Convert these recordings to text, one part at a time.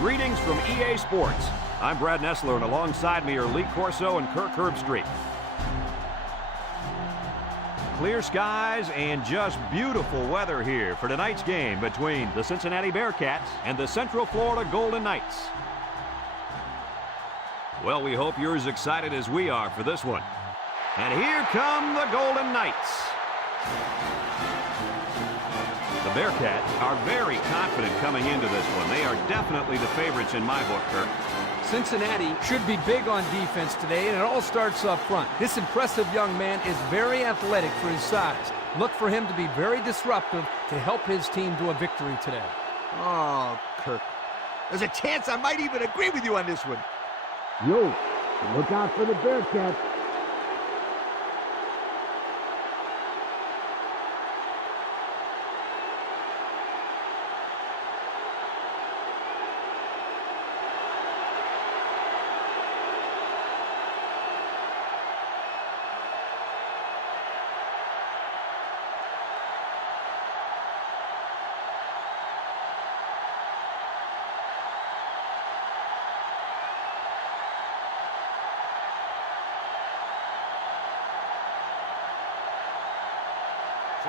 Greetings from EA Sports. I'm Brad Nessler, and alongside me are Lee Corso and Kirk Herbstreit. Clear skies and just beautiful weather here for tonight's game between the Cincinnati Bearcats and the Central Florida Golden Knights. Well, we hope you're as excited as we are for this one. And here come the Golden Knights. The Bearcats are very confident coming into this one. They are definitely the favorites in my book, Kirk. Cincinnati should be big on defense today, and it all starts up front. This impressive young man is very athletic for his size. Look for him to be very disruptive to help his team to a victory today. Oh, Kirk. There's a chance I might even agree with you on this one. Yo, look out for the Bearcats.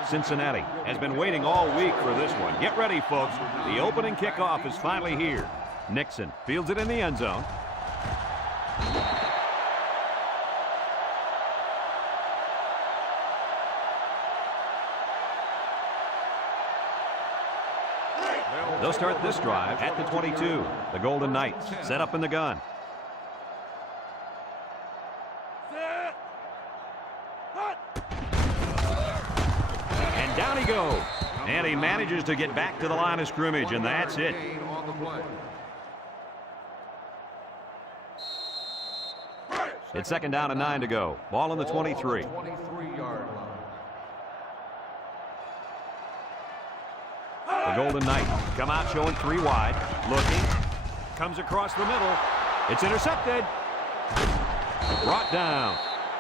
Cincinnati has been waiting all week for this one. Get ready, folks. The opening kickoff is finally here. Nixon fields it in the end zone. They'll start this drive at the 22. The Golden Knights set up in the gun. Down he goes, and he manages to get back to the line of scrimmage, and that's it. It's second down and 9 to go. Ball on the 23. The Golden Knights come out showing 3 wide. Looking. Comes across the middle. It's intercepted. Brought down.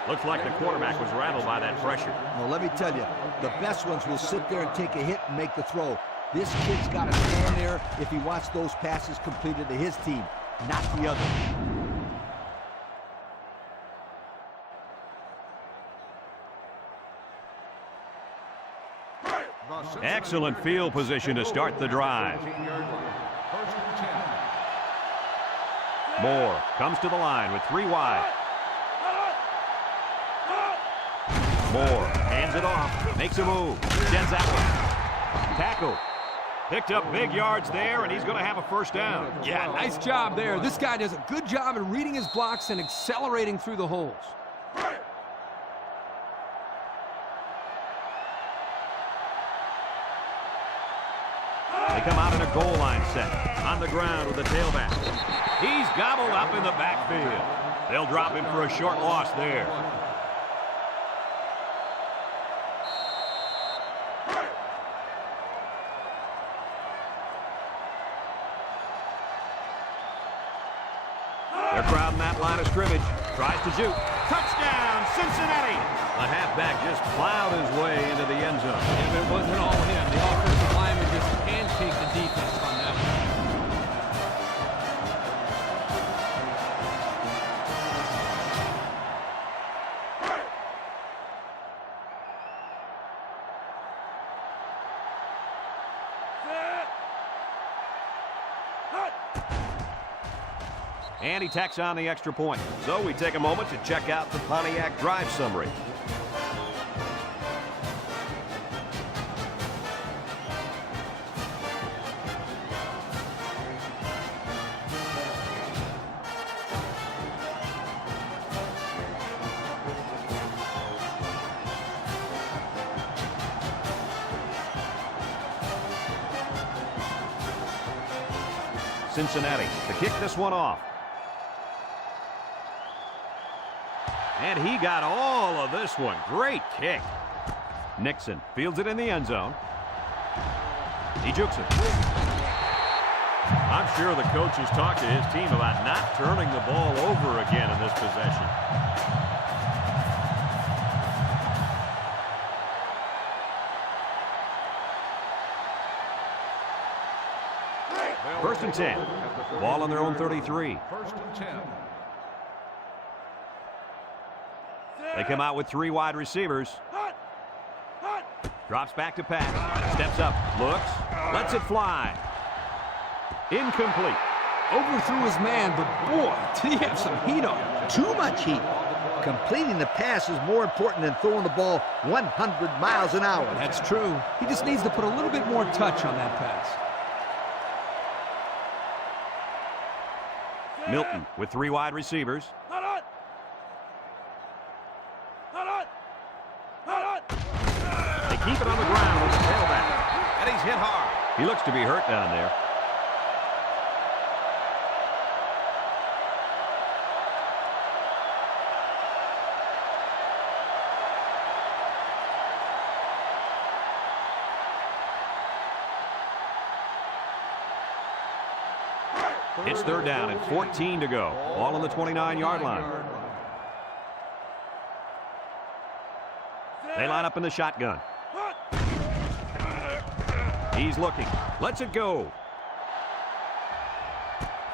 Looks like the quarterback was rattled by that pressure. Well, let me tell you, the best ones will sit there and take a hit and make the throw. This kid's got to stand there if he wants those passes completed to his team, not the other. Excellent field position to start the drive. Moore comes to the line with 3 wide. Moore hands it off, makes a move, sends that one. Tackle. Picked up big yards there, and he's going to have a first down. Yeah, nice job there. This guy does a good job at reading his blocks and accelerating through the holes. They come out in a goal line set, on the ground with the tailback. He's gobbled up in the backfield. They'll drop him for a short loss there. They're crowding that line of scrimmage. Tries to shoot. Touchdown, Cincinnati! The halfback just plowed his way into the end zone. If it wasn't all him, the offensive lineman just pancaked the defense on that one. And he tacks on the extra point. So we take a moment to check out the Pontiac drive summary. Cincinnati to kick this one off. And he got all of this one. Great kick. Nixon fields it in the end zone. He jukes it. I'm sure the coach has talked to his team about not turning the ball over again in this possession. First and 10. Ball on their own 33. First and 10. They come out with 3 wide receivers. Drops back to pass. Steps up. Looks. Lets it fly. Incomplete. Overthrew his man, but boy, did he have some heat on him. Too much heat. Completing the pass is more important than throwing the ball 100 miles an hour. That's true. He just needs to put a little bit more touch on that pass. Milton with 3 wide receivers. They keep it on the ground with the tailback. And he's hit hard. He looks to be hurt down there. It's third down and 14 to go. Ball on the 29-yard line. They line up in the shotgun. He's looking. Lets it go.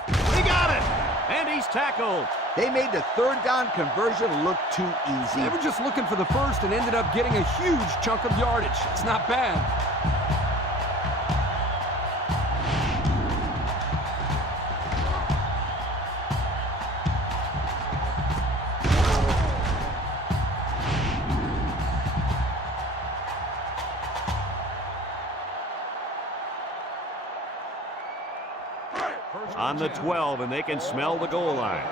He got it! And he's tackled. They made the third down conversion look too easy. They were just looking for the first and ended up getting a huge chunk of yardage. It's not bad. On the 12, and they can smell the goal line.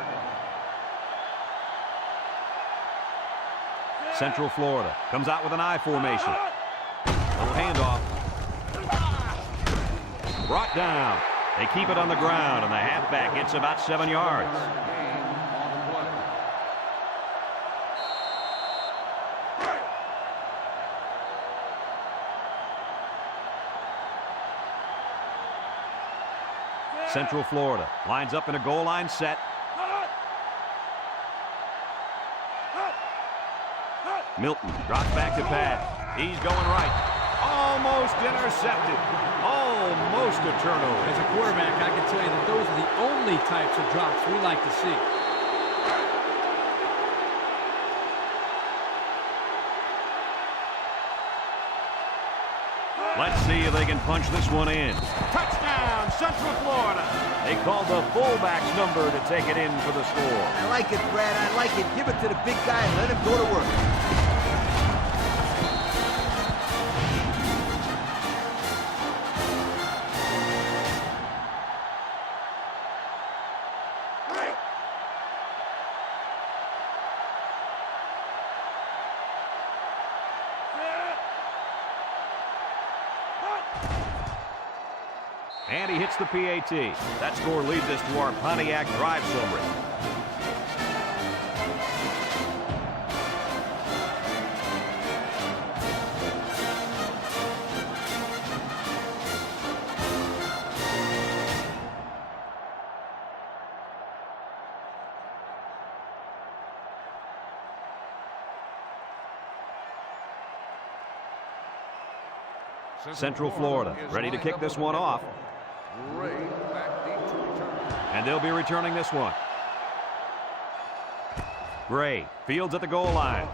Central Florida comes out with an I formation. Little handoff. Brought down. They keep it on the ground, and the halfback gets about 7 yards. Central Florida lines up in a goal line set. Milton drops back to pass. He's going right. Almost intercepted. Almost a turnover. As a quarterback, I can tell you that those are the only types of drops we like to see. Let's see if they can punch this one in. Touchdown, Central Florida. They called the fullback's number to take it in for the score. I like it, Brad. I like it. Give it to the big guy and let him go to work. And he hits the PAT. That score leads us to our Pontiac drive summary. Central Florida ready to kick this one off. And they'll be returning this one. Gray fields at the goal line.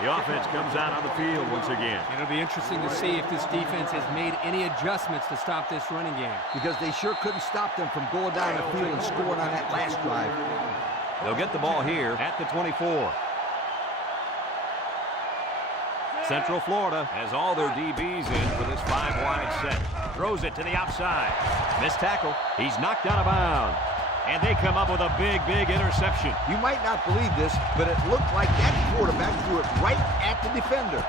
The offense comes out on the field once again. It'll be interesting to see if this defense has made any adjustments to stop this running game. Because they sure couldn't stop them from going down the field and scoring on that last drive. They'll get the ball here at the 24. Central Florida has all their DBs in for this 5-wide set. Throws it to the outside. Missed tackle. He's knocked out of bounds. And they come up with a big, big interception. You might not believe this, but it looked like that quarterback threw it right at the defender.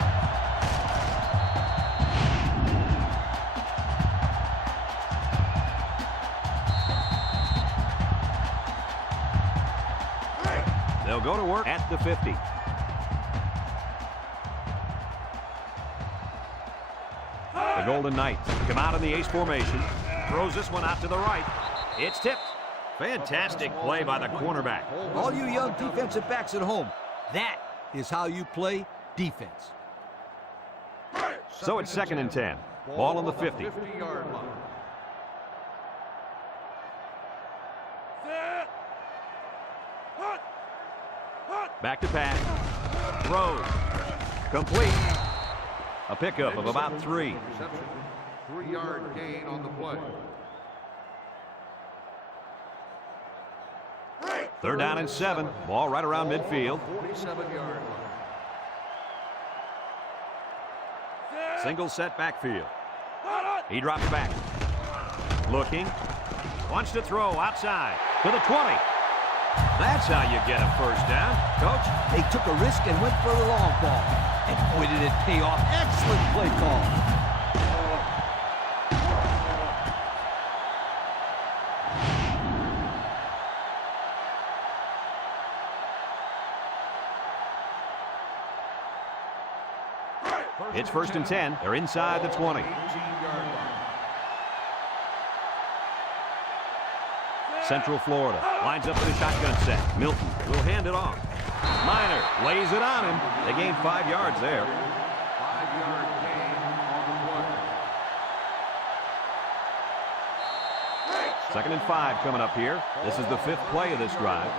They'll go to work at the 50. The Golden Knights come out in the ace formation. Throws this one out to the right. It's tipped. Fantastic play by the cornerback. All you young defensive backs at home, that is how you play defense. So it's 2nd and 10. Ball on the 50. 50-yard line. Back to pass. Throws. Complete. A pickup of about 3. Reception. 3-yard gain on the play. 3rd down and 7. Ball right around midfield. 47-yard line. Single set backfield. He drops back. Looking. Wants to throw outside. To the 20. That's how you get a first down. Coach? They took a risk and went for the long ball. And boy, did it pay off. Excellent play call. It's 1st and 10. They're inside the 20. 18-yard line. Central Florida lines up with a shotgun set. Milton will hand it off. Minor lays it on him. They gain 5 yards there. 5-yard gain on the play. 2nd and 5 coming up here. This is the 5th play of this drive.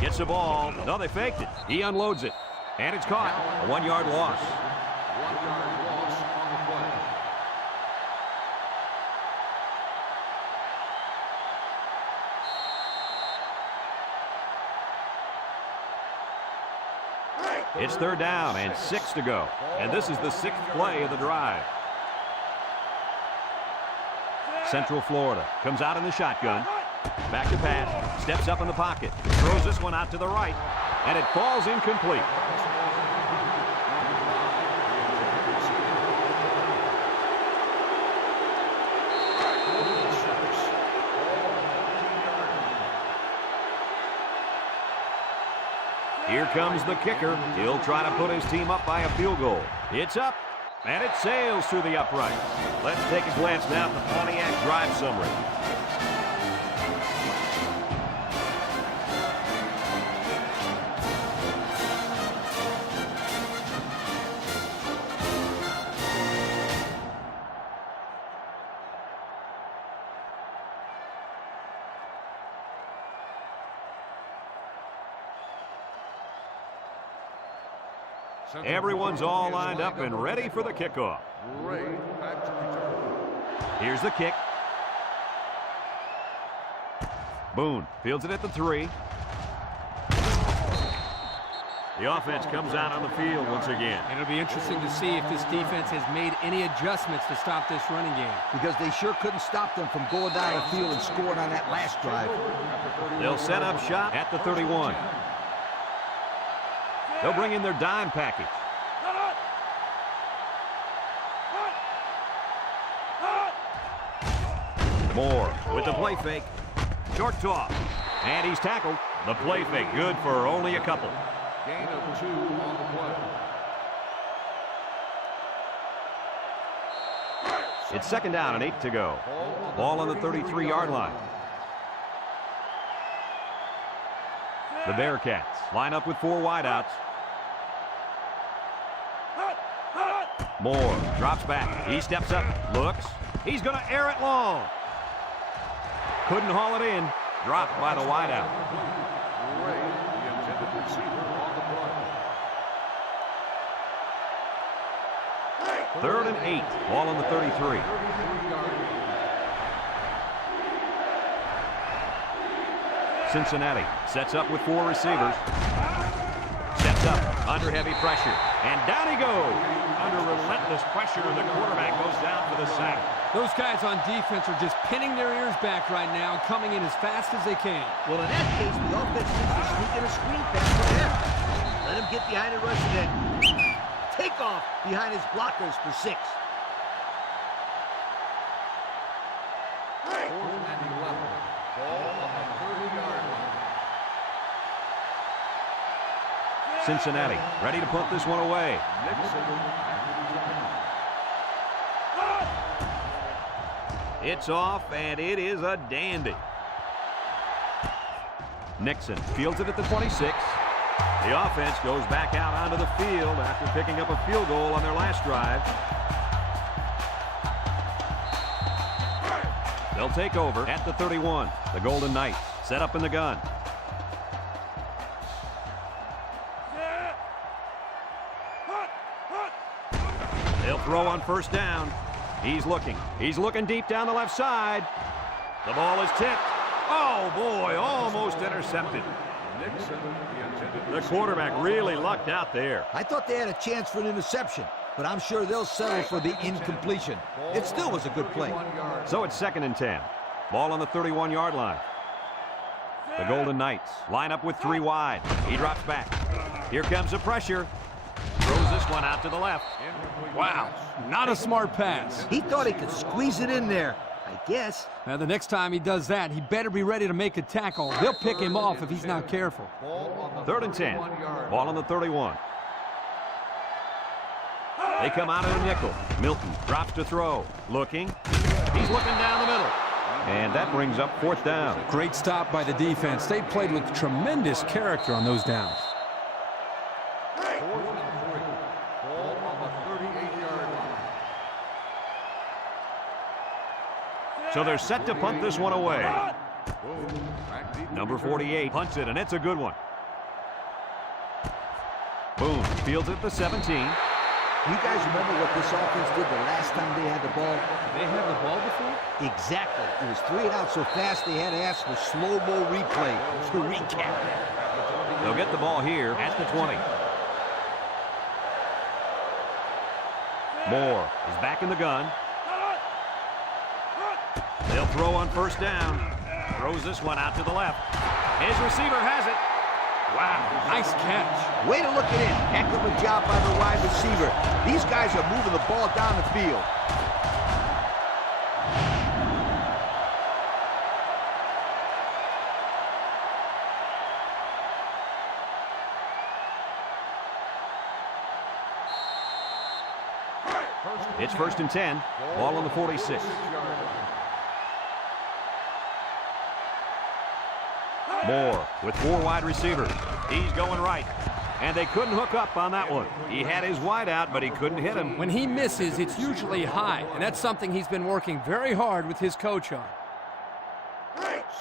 Gets the ball. No, they faked it. He unloads it. And it's caught. A 1-yard loss. 1-yard loss on the play. It's 3rd down and 6 to go. And this is the 6th play of the drive. Central Florida comes out in the shotgun. Back to pass. Steps up in the pocket. Throws this one out to the right. And it falls incomplete. Here comes the kicker. He'll try to put his team up by a field goal. It's up, and it sails through the upright. Let's take a glance now at the Pontiac drive summary. Everyone's all lined up and ready for the kickoff. Ray back to return. Here's the kick. Boone fields it at the 3. The offense comes out on the field once again. And it'll be interesting to see if this defense has made any adjustments to stop this running game. Because they sure couldn't stop them from going down the field and scoring on that last drive. They'll set up shop at the 31. They'll bring in their dime package. Moore with the play fake. Short toss. And he's tackled. The play fake good for only a couple. Gain of 2 on the play. It's 2nd down and 8 to go. Ball on the 33-yard line. The Bearcats line up with 4 wideouts. Moore drops back. He steps up, looks. He's going to air it long. Couldn't haul it in. Dropped by the wideout. Ray, the intended receiver on the play. 3rd and 8. Ball on the 33. 33-yard line. Cincinnati sets up with 4 receivers. Steps up under heavy pressure. And down he goes. Under relentless pressure, the quarterback goes down for the sack. Those guys on defense are just pinning their ears back right now and coming in as fast as they can. Well, in that case, the offense needs to sneak in a screen pass to him. Let him get behind and rush it in. Take off behind his blockers for 6. 4th and 11. Ball on the 30-yard line. Cincinnati ready to punt this one away. It's off, and it is a dandy. Nixon fields it at the 26. The offense goes back out onto the field after picking up a field goal on their last drive. They'll take over at the 31. The Golden Knights set up in the gun. They'll throw on first down. He's looking. He's looking deep down the left side. The ball is tipped. Oh, boy, almost intercepted. The quarterback really lucked out there. I thought they had a chance for an interception, but I'm sure they'll settle for the incompletion. It still was a good play. So it's 2nd and 10. Ball on the 31-yard line. The Golden Knights line up with 3 wide. He drops back. Here comes the pressure. Throws this one out to the left. Wow, not a smart pass. He thought he could squeeze it in there, I guess. Now, the next time he does that, he better be ready to make a tackle. They'll pick him off if he's not careful. 3rd and 10. Ball on the 31. They come out of the nickel. Milton drops to throw. Looking. He's looking down the middle. And that brings up 4th down. Great stop by the defense. They played with tremendous character on those downs. So they're set to punt this one away. Number 48 punts it, and it's a good one. Boom, fields at the 17. You guys remember what this offense did the last time they had the ball? They had the ball before? Exactly. It was 3 and out so fast they had to ask for slow-mo replay to recap. They'll get the ball here at the 20. Moore is back in the gun. They'll throw on first down. Throws this one out to the left. His receiver has it. Wow, Nice catch. Way to look it in. Heck of a job by the wide receiver. These guys are moving the ball down the field. it's 1st and 10. Ball on the 46. Moore with 4 wide receivers. He's going right. And they couldn't hook up on that one. He had his wide out, but he couldn't hit him. When he misses, it's usually high, and that's something he's been working very hard with his coach on.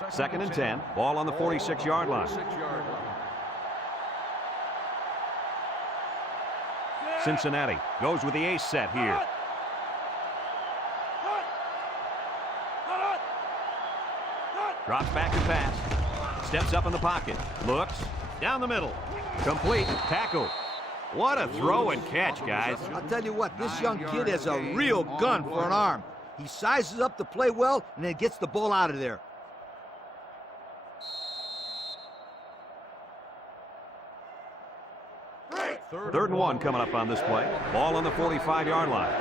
2nd and 10. Ball on the 46-yard line. Cincinnati goes with the ace set here. Drops back and pass. Steps up in the pocket. Looks. Down the middle. Complete. Tackle. What a throw and catch, guys. I'll tell you what, this young kid has a real gun for an arm. He sizes up to play well and then gets the ball out of there. Third and 1 coming up on this play. Ball on the 45-yard line.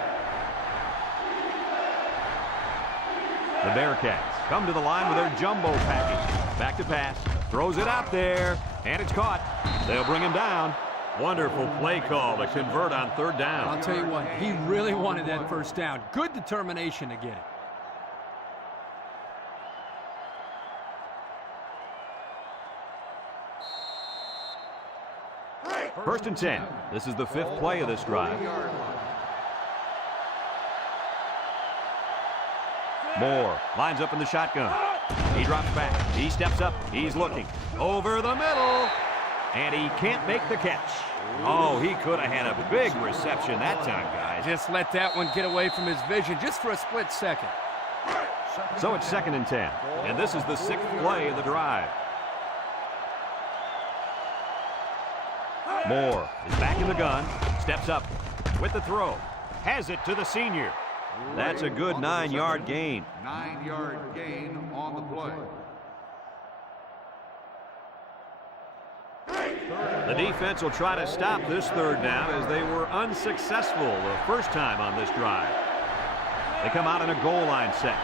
The Bearcats come to the line with their jumbo package. Back to pass. Throws it out there. And it's caught. They'll bring him down. Wonderful play call to convert on 3rd down. I'll tell you what, he really wanted that first down. Good determination to get it. 1st and 10. This is the 5th play of this drive. Moore lines up in the shotgun. He drops back. He steps up. He's looking. Over the middle. And he can't make the catch. Oh, he could have had a big reception that time, guys. Just let that one get away from his vision just for a split second. So it's 2nd and 10. And this is the 6th play of the drive. Moore is back in the gun. Steps up with the throw. Has it to the senior. That's a good 9-yard gain. 9-yard gain on the play. The defense will try to stop this 3rd down as they were unsuccessful the first time on this drive. They come out in a goal line set.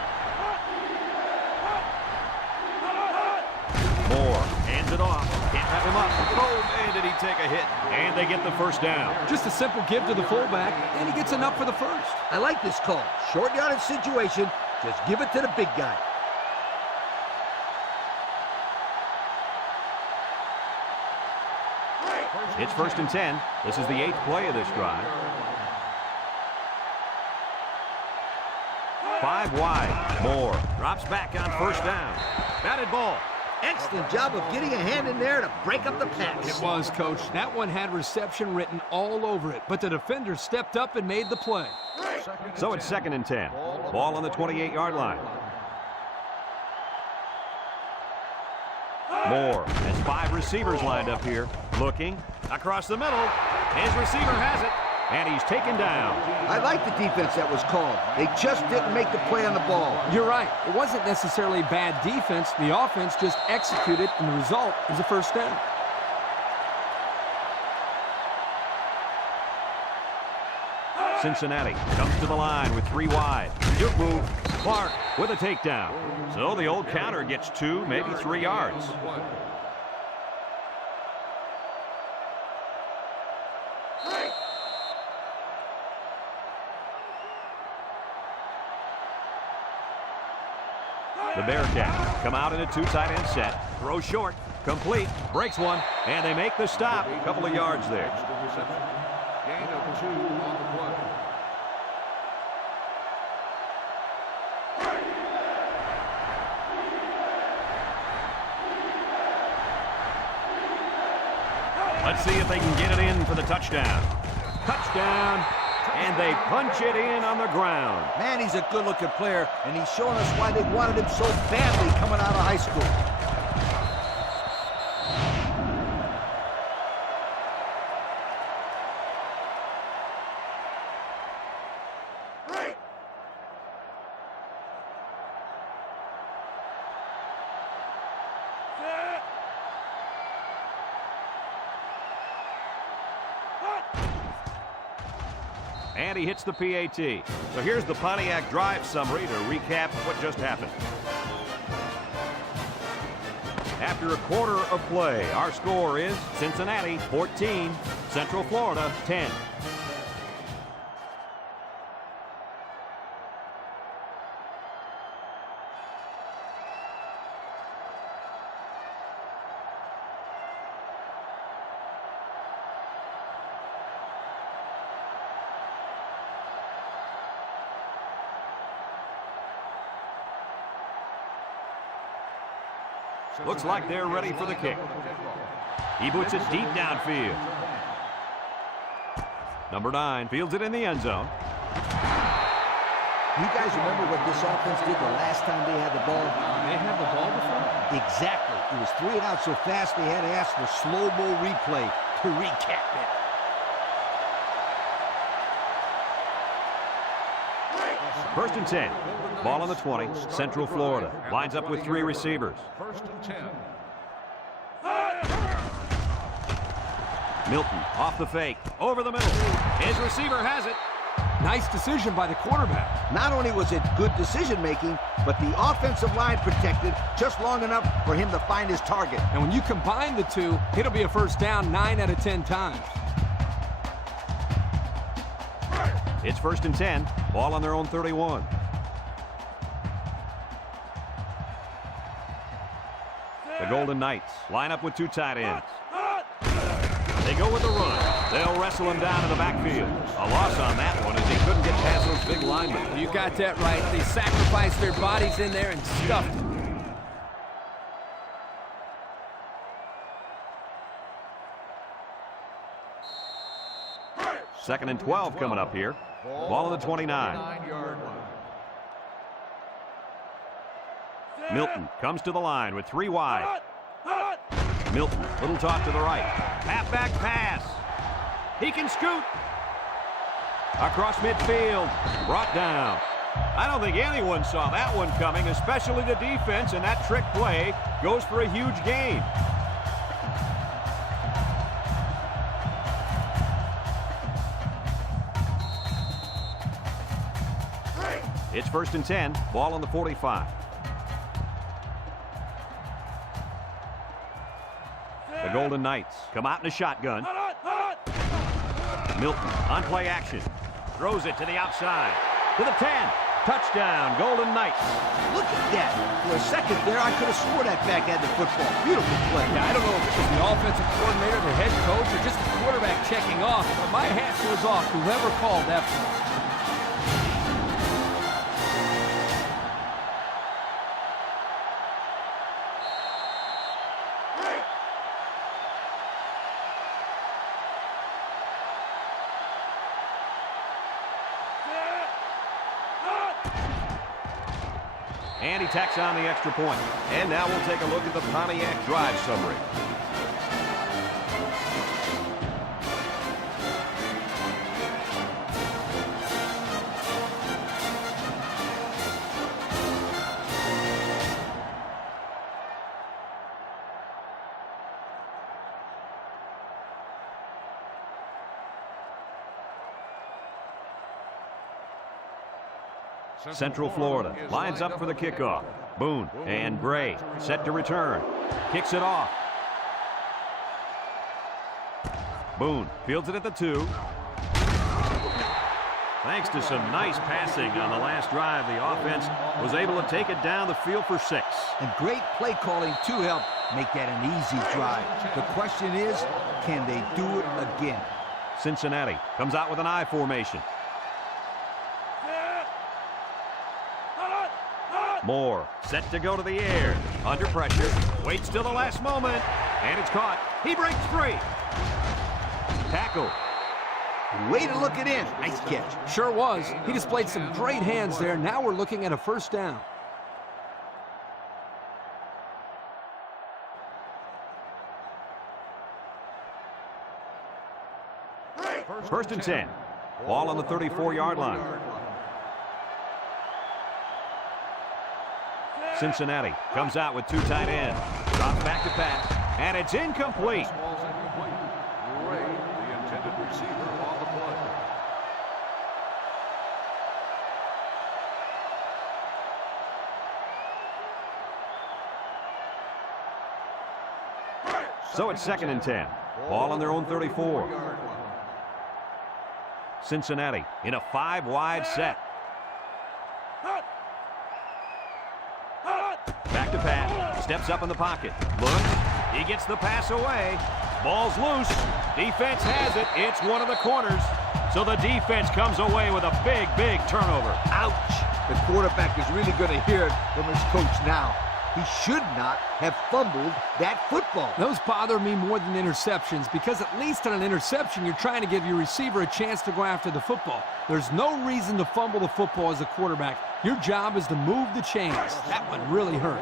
Moore hands it off. Can't have him up. Oh, man, did he take a hit. And they get the first down. Just a simple give to the fullback, and he gets enough for the first. I like this call. Short yardage situation. Just give it to the big guy. It's 1st and 10. This is the 8th play of this drive. 5 wide. Moore drops back on 1st down. Batted ball. Excellent job of getting a hand in there to break up the pass. It was, Coach. That one had reception written all over it, but the defender stepped up and made the play. So it's 2nd and 10. Ball on the 28-yard line. Moore has 5 receivers lined up here. Looking across the middle. His receiver has it, and he's taken down. I like the defense that was called. They just didn't make the play on the ball. You're right. It wasn't necessarily bad defense. The offense just executed, and the result is a 1st down. Cincinnati comes to the line with 3 wide. Juke move. Clark with a takedown. So the old counter gets 2, maybe 3 yards. The Bearcats come out in a 2 tight end set. Throw short. Complete. Breaks one. And they make the stop. A couple of yards there. Gain of 2 on the play. Let's see if they can get it in for the touchdown. Touchdown. And they punch it in on the ground. Man, he's a good-looking player, and he's showing us why they wanted him so badly coming out of high school. And he hits the PAT. So here's the Pontiac drive summary to recap what just happened. After a quarter of play, our score is Cincinnati 14, Central Florida 10. Looks like they're ready for the kick. He puts it deep downfield. Number 9 fields it in the end zone. You guys remember what this offense did the last time they had the ball? They had the ball before? Exactly. It was 3 and out so fast they had to ask for slow-mo replay to recap it. First and 10. Ball on the 20. Central Florida lines up with 3 receivers. 1st and 10. Milton off the fake. Over the middle. His receiver has it. Nice decision by the quarterback. Not only was it good decision-making, but the offensive line protected just long enough for him to find his target. And when you combine the two, it'll be a 1st down 9 out of 10 times. It's 1st and 10. Ball on their own 31. The Golden Knights line up with 2 tight ends. They go with the run. They'll wrestle him down in the backfield. A loss on that one as he couldn't get past those big linemen. You got that right. They sacrificed their bodies in there and stuffed it. 2nd and 12 coming up here. Ball on the 29. 9-yard line. Milton comes to the line with 3 wide. Milton, little toss to the right. Halfback pass. He can scoot. Across midfield. Brought down. I don't think anyone saw that one coming, especially the defense, and that trick play goes for a huge gain. It's 1st and 10. Ball on the 45. The Golden Knights come out in a shotgun. Milton on play action. Throws it to the outside. To the 10. Touchdown, Golden Knights. Look at that. For a second there, I could have swore that back had the football. Beautiful play. Yeah, I don't know if it was the offensive coordinator, the head coach, or just the quarterback checking off, but my hat goes off to whoever called that play. And he tacks on the extra point. And now we'll take a look at the Pontiac drive summary. Central Florida lines up for the kickoff. Boone and Bray set to return. Kicks it off. Boone fields it at the 2. Thanks to some nice passing on the last drive, the offense was able to take it down the field for 6. And great play calling to help make that an easy drive. The question is, can they do it again? Cincinnati comes out with an I formation. Moore set to go to the air. Under pressure. Waits till the last moment. And it's caught. He breaks free. Tackle. Way to look it in. Nice catch. Sure was. He displayed some great hands there. Now we're looking at a first down. First and 10. Ball on the 34-yard line. Cincinnati comes out with 2 tight ends. Drops back to pass. And it's incomplete. Ray, the intended receiver on the play. So it's second and 10. Ball on their own 34. Cincinnati in a 5-wide set. Back to pass. Steps up in the pocket. Looks. He gets the pass away. Ball's loose. Defense has it. It's one of the corners. So the defense comes away with a big, big turnover. Ouch. The quarterback is really going to hear it from his coach now. He should not have fumbled that football. Those bother me more than interceptions because at least on an interception, you're trying to give your receiver a chance to go after the football. There's no reason to fumble the football as a quarterback. Your job is to move the chains. That one really hurt.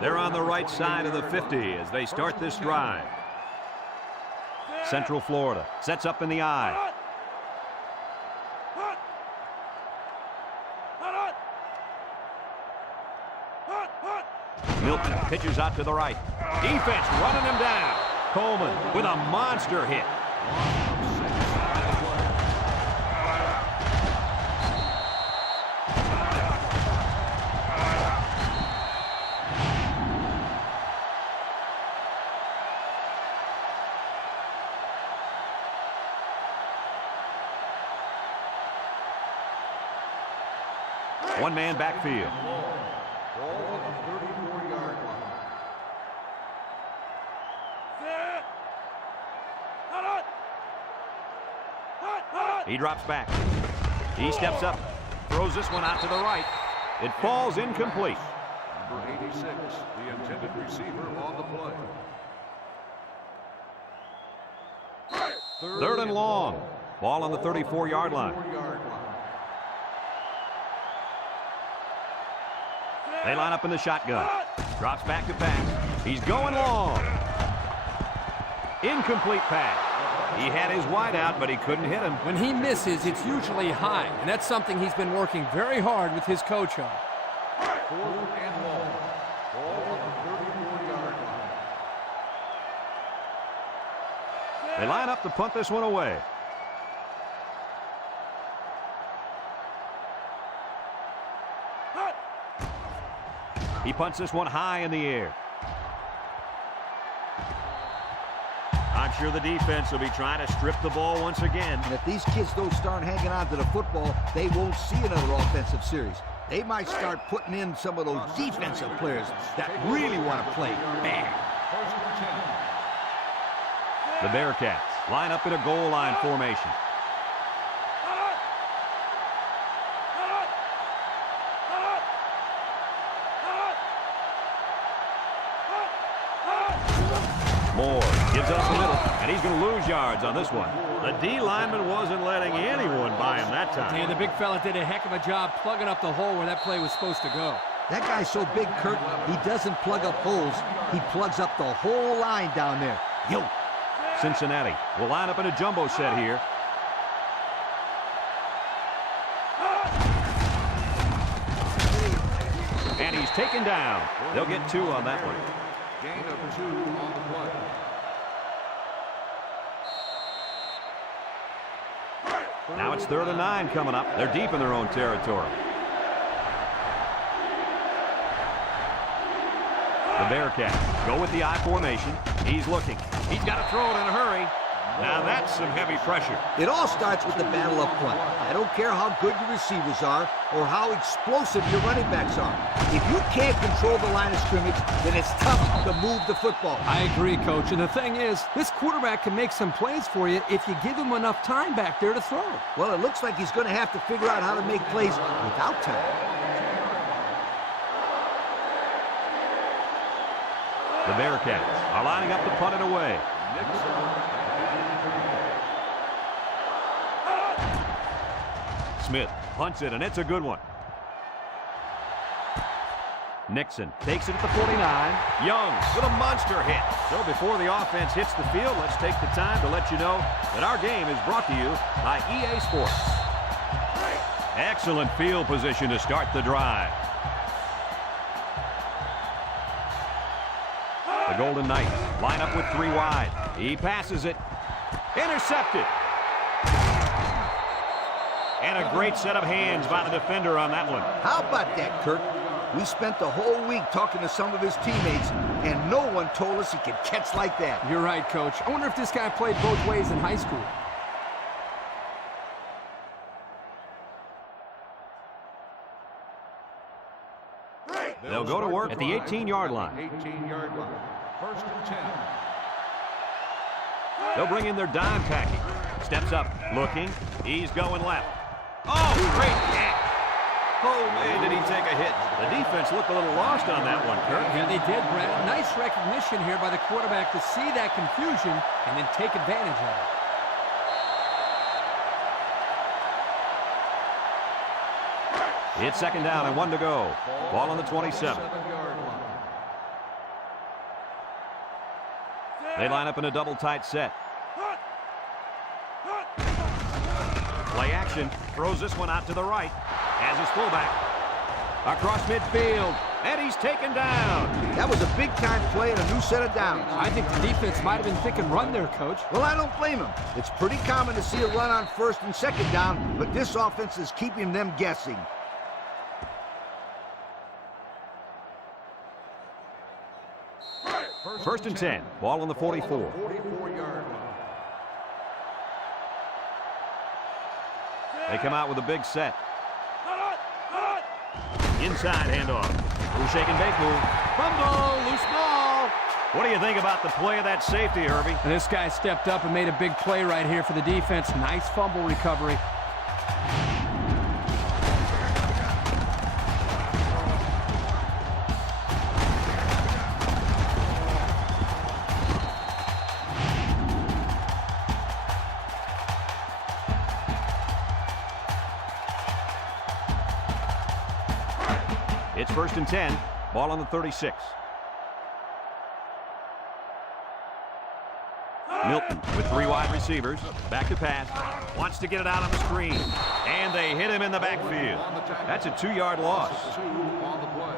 They're on the right side of the 50 as they start this drive. Central Florida sets up in the I. Milton pitches out to the right. Defense running him down. Coleman with a monster hit. One man backfield. Ball on the 34-yard line. He drops back. He steps up, throws this one out to the right. It falls incomplete. Number 86, the intended receiver on the play. Third and long. Ball on the 34-yard line. They line up in the shotgun. Drops back to pass. He's going long. Incomplete pass. He had his wide out, but he couldn't hit him. When he misses, it's usually high, and that's something he's been working very hard with his coach on. 4th and long. Ball on the 34-yard line. They line up to punt this one away. He punts this one high in the air. On sure the defense will be trying to strip the ball once again. And if these kids don't start hanging on to the football, they won't see another offensive series. They might start putting in some of those defensive players that really want to play. Bang! The Bearcats line up in a goal line formation. Moore gives it up the middle, and he's going to lose yards on this one. The D lineman wasn't letting anyone by him that time. And the big fella did a heck of a job plugging up the hole where that play was supposed to go. That guy's so big, Kurt, he doesn't plug up holes. He plugs up the whole line down there. Yo! Cincinnati will line up in a jumbo set here. And he's taken down. They'll get 2 on that one. Gain of 2 on the play. Now it's 3rd and 9 coming up. They're deep in their own territory. The Bearcats go with the I formation. He's looking. He's got to throw it in a hurry. Now that's some heavy pressure. It all starts with the battle up front. I don't care how good your receivers are or how explosive your running backs are. If you can't control the line of scrimmage, then it's tough to move the football. I agree, Coach. And the thing is, this quarterback can make some plays for you if you give him enough time back there to throw. Well, it looks like he's going to have to figure out how to make plays without time. The Bearcats are lining up to punt it away. Smith punts it, and it's a good one. Nixon takes it at the 49. Young with a monster hit. So before the offense hits the field, let's take the time to let you know that our game is brought to you by EA Sports. Excellent field position to start the drive. The Golden Knights line up with 3 wide. He passes it. Intercepted. And a great set of hands by the defender on that one. How about that, Kurt? We spent the whole week talking to some of his teammates, and no one told us he could catch like that. You're right, Coach. I wonder if this guy played both ways in high school. They'll go to work at the 18-yard line. 18-yard line. 1st and 10. They'll bring in their dime package. Steps up, looking. He's going left. Oh, great catch. Oh, man, did he take a hit. The defense looked a little lost on that one, Kurt. Yeah, they did, Brad. Nice recognition here by the quarterback to see that confusion and then take advantage of it. It's 2nd down and 1 to go. Ball on the 27. 7-yard line. They line up in a double tight set. Play action. Throws this one out to the right. Has his fullback. Across midfield. And he's taken down. That was a big-time play and a new set of downs. I think the defense might have been thinking run there, Coach. Well, I don't blame him. It's pretty common to see a run on 1st and 2nd down, but this offense is keeping them guessing. First and 10. Ball on the 44. 44-yard line. They come out with a big set. Inside handoff. Who's shaking bake move. Fumble, loose ball. What do you think about the play of that safety, Herbie? And this guy stepped up and made a big play right here for the defense. Nice fumble recovery. It's 1st and 10. Ball on the 36. Milton with 3 wide receivers. Back to pass. Wants to get it out on the screen. And they hit him in the backfield. That's a 2-yard loss. 2 on the play.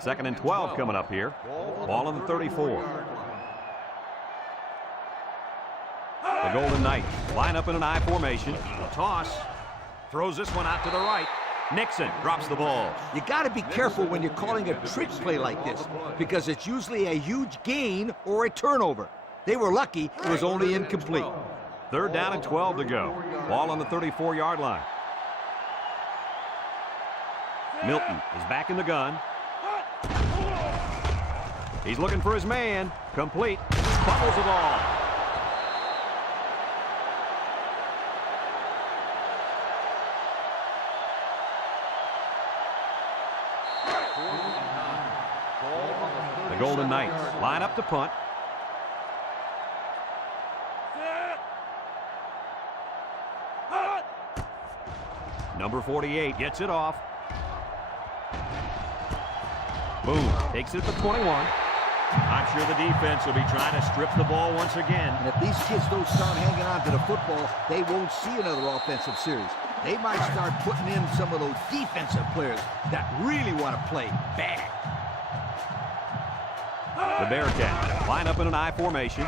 Second and 12 coming up here. Ball on the 34. The Golden Knights line up in an I formation. A toss. Throws this one out to the right. Nixon drops the ball. You got to be careful when you're calling a trick play like this because it's usually a huge gain or a turnover. They were lucky it was only incomplete. 3rd down and 12 to go. Ball on the 34-yard line. Milton is back in the gun. He's looking for his man. Complete. Fumbles the ball. The Golden Knights line up to punt. Number 48 gets it off. Boom. Takes it at the 21. I'm sure the defense will be trying to strip the ball once again. And if these kids don't start hanging on to the football, they won't see another offensive series. They might start putting in some of those defensive players that really want to play bad. The Bearcats line up in an I formation.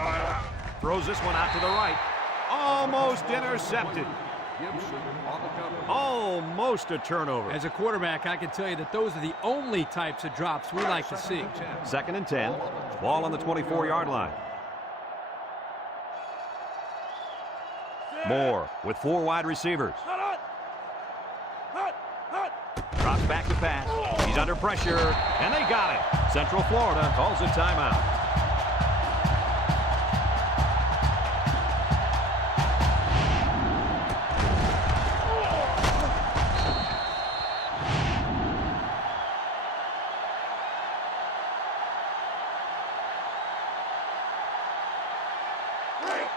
Throws this one out to the right. Almost intercepted. Almost a turnover. As a quarterback, I can tell you that those are the only types of drops we like to see. 2nd and 10. Ball on the 24-yard line. Moore with 4 wide receivers. Drops back to pass. He's under pressure, and they got it. Central Florida calls a timeout.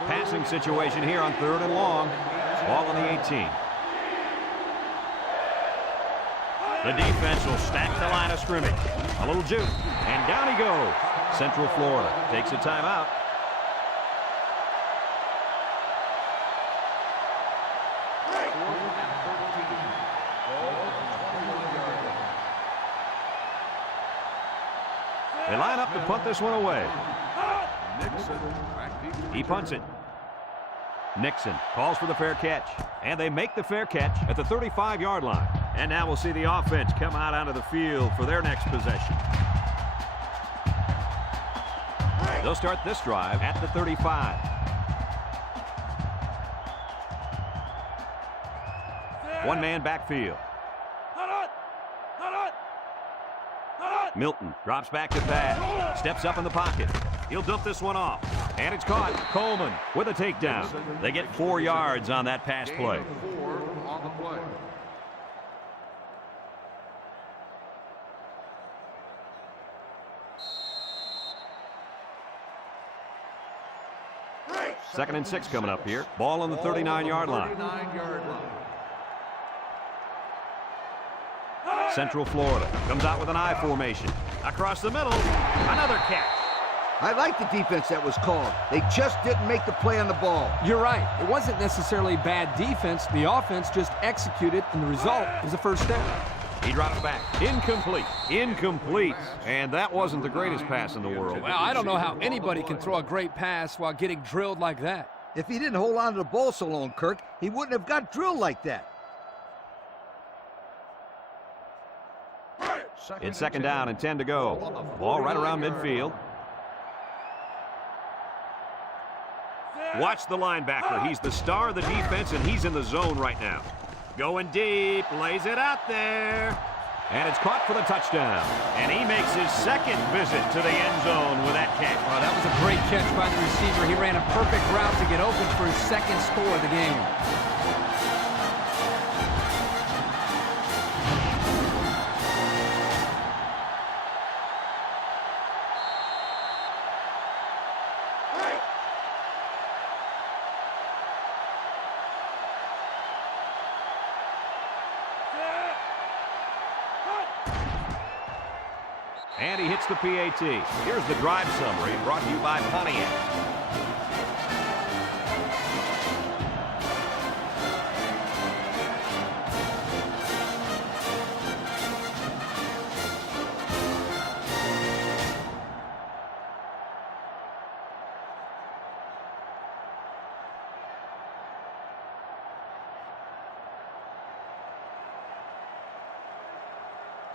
Passing situation here on 3rd and long. Ball on the 18. The defense will stack the line of scrimmage. A little juke, and down he goes. Central Florida takes a timeout. They line up to punt this one away. He punts it. Nixon calls for the fair catch. And they make the fair catch at the 35-yard line. And now we'll see the offense come out onto the field for their next possession. They'll start this drive at the 35. One man backfield. Milton drops back to pass. Steps up in the pocket. He'll dump this one off. And it's caught. Coleman with a takedown. They get 4 yards on that pass play. 4 on the play. Second and 6 coming up here. Ball on the 39-yard line. Central Florida comes out with an I formation. Across the middle, another catch. I like the defense that was called. They just didn't make the play on the ball. You're right. It wasn't necessarily bad defense. The offense just executed, and the result is a first down. He drops back. Incomplete. Incomplete. And that wasn't the greatest pass in the world. Well, I don't know how anybody can throw a great pass while getting drilled like that. If he didn't hold on to the ball so long, Kirk, he wouldn't have got drilled like that. It's 2nd down and 10 to go. Ball right around midfield. Watch the linebacker. He's the star of the defense, and he's in the zone right now. Going deep, lays it out there. And it's caught for the touchdown. And he makes his second visit to the end zone with that catch. Well, that was a great catch by the receiver. He ran a perfect route to get open for his second score of the game. And he hits the PAT. Here's the drive summary brought to you by Pontiac.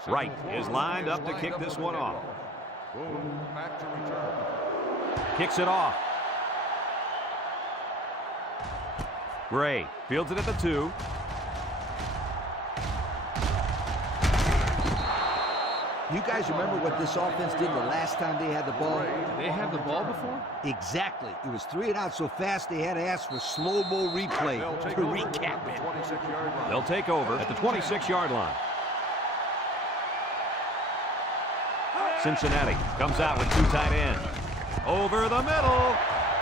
Wright is lined up to kick this one off. Boom, back to return. Kicks it off. Gray fields it at the 2. You guys remember what this offense did the last time they had the ball? Did they have the ball before? Exactly. It was 3 and out so fast they had to ask for slow-mo replay to recap it. They'll take over at the 26-yard line. Cincinnati comes out with 2 tight ends. Over the middle,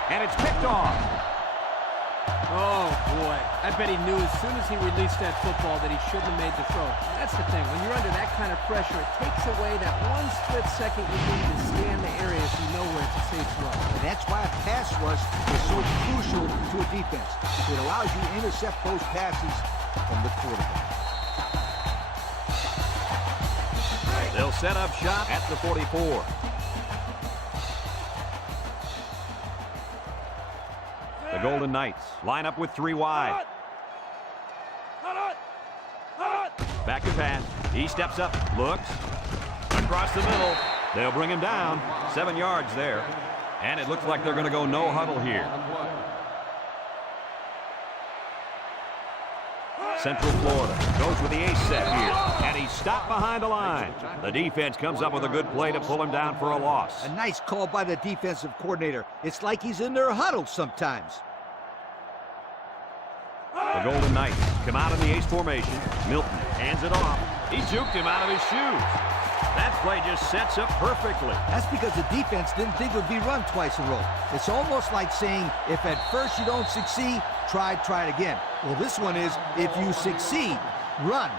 and it's picked off. Oh, boy. I bet he knew as soon as he released that football that he shouldn't have made the throw. That's the thing. When you're under that kind of pressure, it takes away that 1 split second you need to scan the area so you know where it's a safe throw. And that's why a pass rush is so crucial to a defense. It allows you to intercept those passes from the quarterback. They'll set up shop at the 44. The Golden Knights line up with 3 wide. Back to pass. He steps up, looks. Across the middle. They'll bring him down. 7 yards there. And it looks like they're going to go no huddle here. Central Florida goes with the ace set here. And he's stopped behind the line. The defense comes up with a good play to pull him down for a loss. A nice call by the defensive coordinator. It's like he's in their huddle sometimes. The Golden Knights come out in the ace formation. Milton hands it off. He juked him out of his shoes. That play just sets up perfectly. That's because the defense didn't think it would be run twice in a row. It's almost like saying, if at first you don't succeed, try it again. Well, this one is, if you succeed, run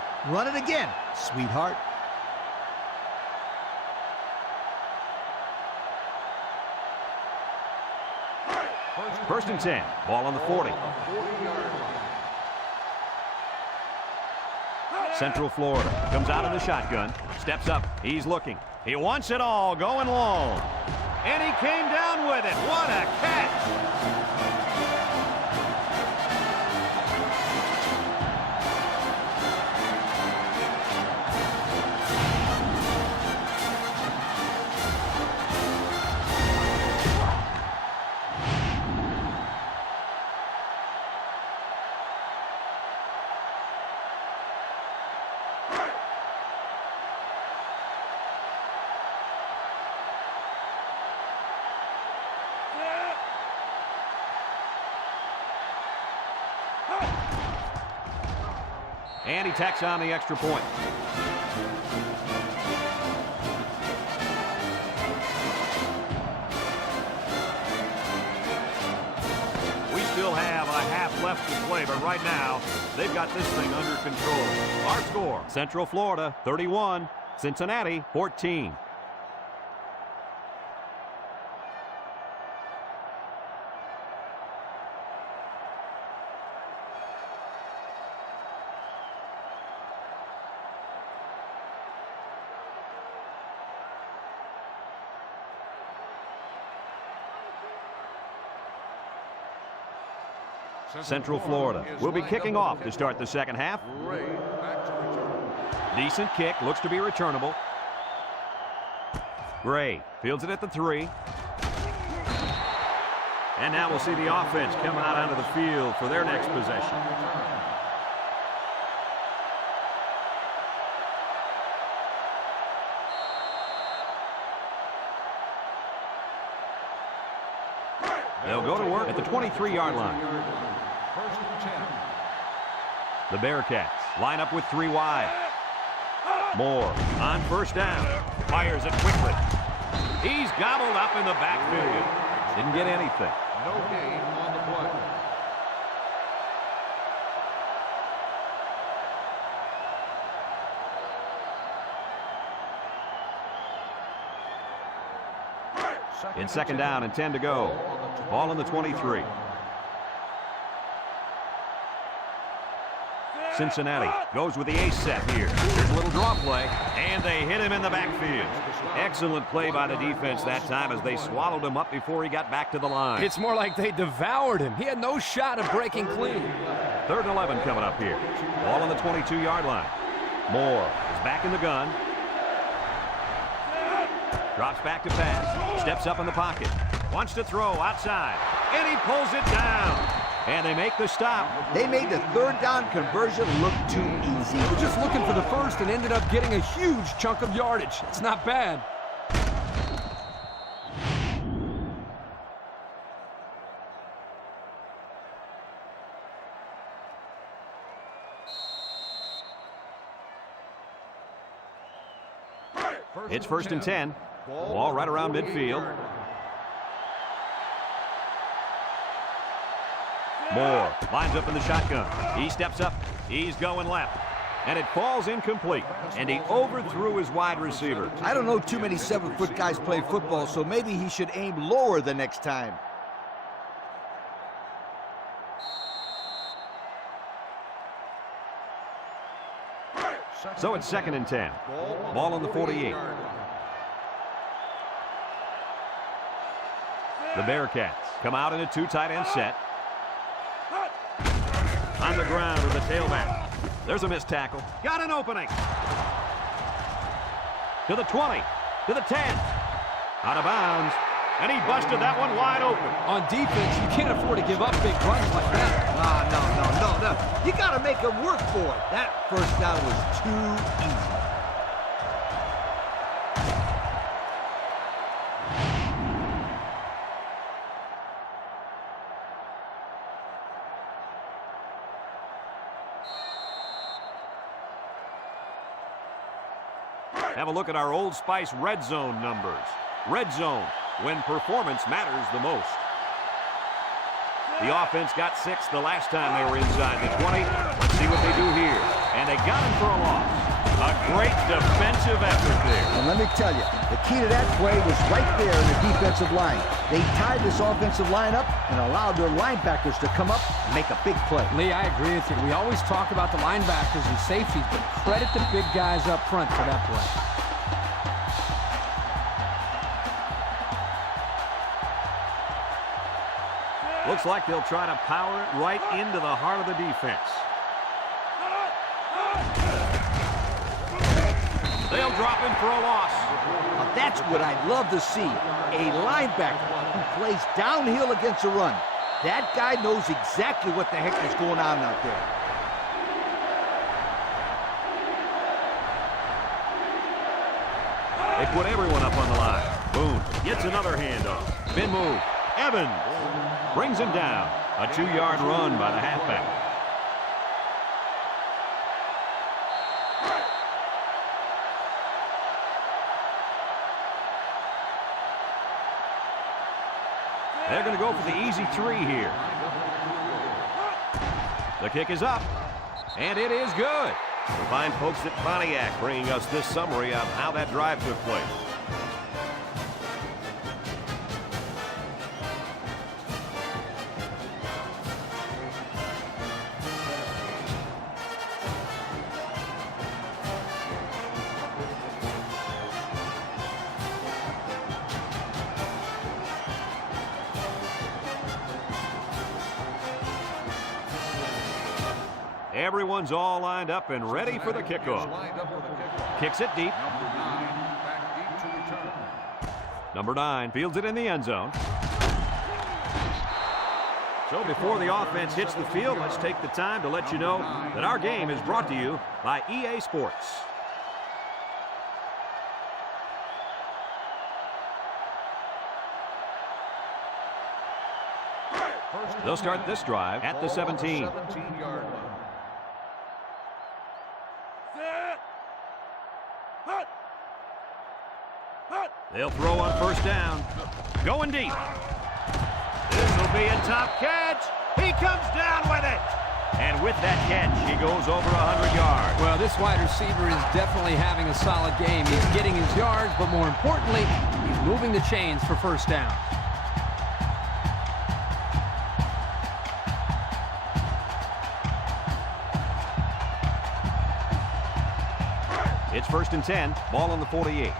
it again, sweetheart. First and 10. Ball on the 40. Central Florida comes out in the shotgun. Steps up. He's looking. He wants it all going long. And he came down with it. What a catch. And he tacks on the extra point. We still have a half left to play, but right now, they've got this thing under control. Our score, Central Florida 31, Cincinnati 14. Central Florida will be kicking off to start the second half. Decent kick, looks to be returnable. Gray fields it at the 3. And now we'll see the offense come out onto the field for their next possession. They'll go to work at the 23-yard line. First and 10. The Bearcats line up with 3 wide. Moore on first down. Fires it quickly. He's gobbled up in the backfield. Didn't get anything. No gain on the play. In second down and 10 to go. Ball on the 23. Cincinnati goes with the ace set here. There's a little draw play, and they hit him in the backfield. Excellent play by the defense that time as they swallowed him up before he got back to the line. It's more like they devoured him. He had no shot of breaking clean. 3rd and 11 coming up here. Ball on the 22-yard line. Moore is back in the gun. Drops back to pass. Steps up in the pocket. Wants to throw outside. And he pulls it down. And they make the stop. They made the third down conversion look too easy. We're just looking for the first and ended up getting a huge chunk of yardage. It's not bad. It's first and 10. Ball right around midfield. Moore lines up in the shotgun. He steps up. He's going left. And it falls incomplete. And he overthrew his wide receiver. I don't know too many 7-foot guys play football, so maybe he should aim lower the next time. So it's second and 10. Ball on the 48. The Bearcats come out in a 2 tight end set. On the ground with the tailback. There's a missed tackle. Got an opening. To the 20. To the 10. Out of bounds. And he busted that one wide open. On defense, you can't afford to give up big runs like that. No. You got to make him work for it. That first down was too easy. Have a look at our Old Spice red zone numbers. Red zone, when performance matters the most. The offense got 6 the last time they were inside the 20. Let's see what they do here. And they got him for a loss. A great defensive effort there. And let me tell you, the key to that play was right there in the defensive line. They tied this offensive line up and allowed their linebackers to come up and make a big play. Lee, I agree with you. We always talk about the linebackers and safeties, but credit the big guys up front for that play. Looks like they'll try to power it right into the heart of the defense. They'll drop him for a loss. Now that's what I'd love to see. A linebacker who plays downhill against a run. That guy knows exactly what the heck is going on out there. They put everyone up on the line. Boone gets another handoff. Spin move. Evans brings him down. A 2-yard run by the halfback. They're going to go for the easy 3 here. The kick is up, and it is good. The fine folks at Pontiac bringing us this summary of how that drive took place. Everyone's all lined up and ready for the kickoff. Kicks it deep. Number 9 fields it in the end zone. So before the offense hits the field, let's take the time to let you know that our game is brought to you by EA Sports. They'll start this drive at the 17. 17-yard line. They'll throw on first down. Going deep. This will be a top catch. He comes down with it. And with that catch, he goes over 100 yards. Well, this wide receiver is definitely having a solid game. He's getting his yards, but more importantly, he's moving the chains for first down. It's first and 10. Ball on the 48.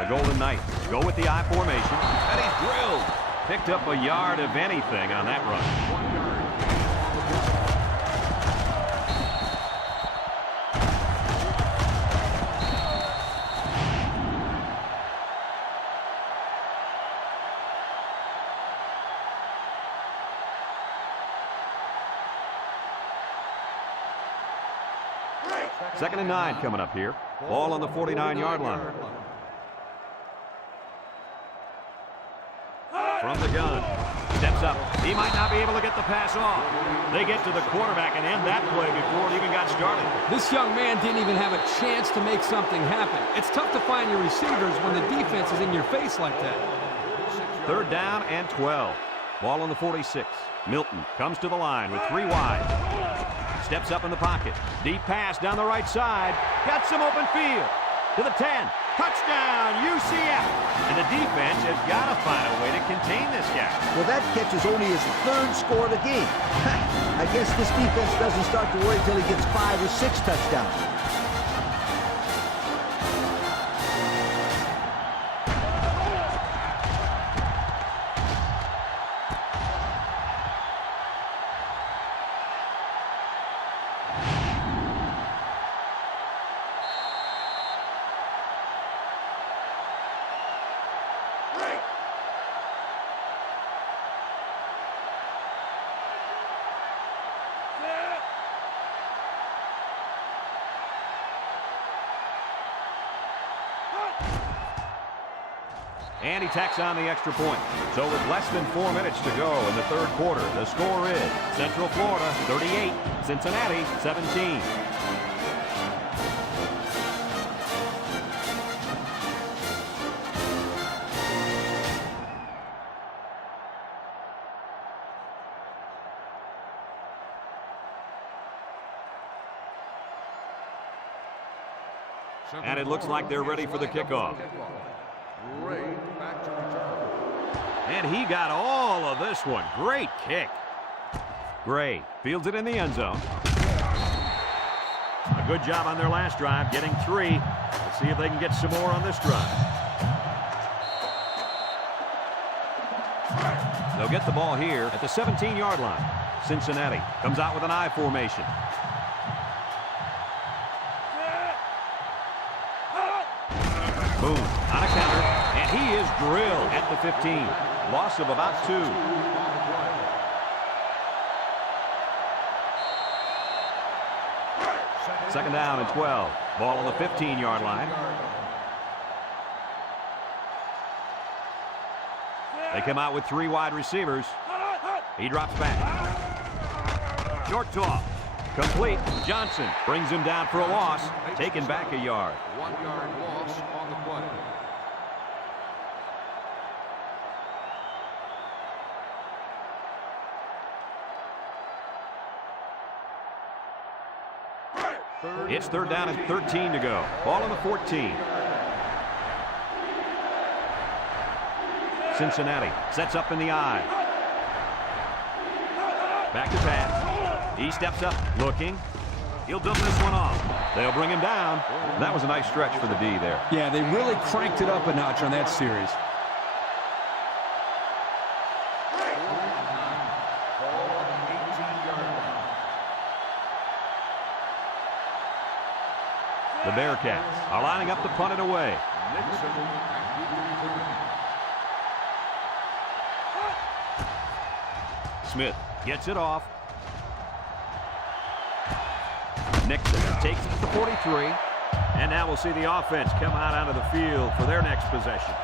The Golden Knights go with the I formation. And he's drilled. Picked up a yard of anything on that run. 2nd and 9 coming up here. Ball on the 49-yard line. From the gun. Steps up. He might not be able to get the pass off. They get to the quarterback and end that play before it even got started. This young man didn't even have a chance to make something happen. It's tough to find your receivers when the defense is in your face like that. 3rd down and 12. Ball on the 46. Milton comes to the line with 3 wide. Steps up in the pocket. Deep pass down the right side. Got some open field. To the 10. Touchdown, UCF. And the defense has got to find a way to contain this guy. Well, that catch is only his 3rd score of the game. I guess this defense doesn't start to worry until he gets 5 or 6 touchdowns. And he tacks on the extra point. So with less than 4 minutes to go in the 3rd quarter, the score is Central Florida 38, Cincinnati 17. And it looks like they're ready for the kickoff. And he got all of this one. Great kick. Gray fields it in the end zone. A good job on their last drive, getting 3. Let's see if they can get some more on this drive. They'll get the ball here at the 17-yard line. Cincinnati comes out with an I formation. Boom, on a counter, and he is drilled at the 15. Loss of about 2. Second down and 12. Ball on the 15-yard line. They come out with 3 wide receivers. He drops back. Short toss. Complete. Johnson brings him down for a loss. Taken back a yard. 1-yard loss on the play. It's 3rd down and 13 to go. Ball on the 14. Cincinnati sets up in the I. Back to pass. He steps up, looking. He'll dump this one off. They'll bring him down. That was a nice stretch for the D there. Yeah, they really cranked it up a notch on that series. The Bearcats are lining up to punt it away. Smith gets it off. Nixon takes it to the 43. And now we'll see the offense come out onto the field for their next possession.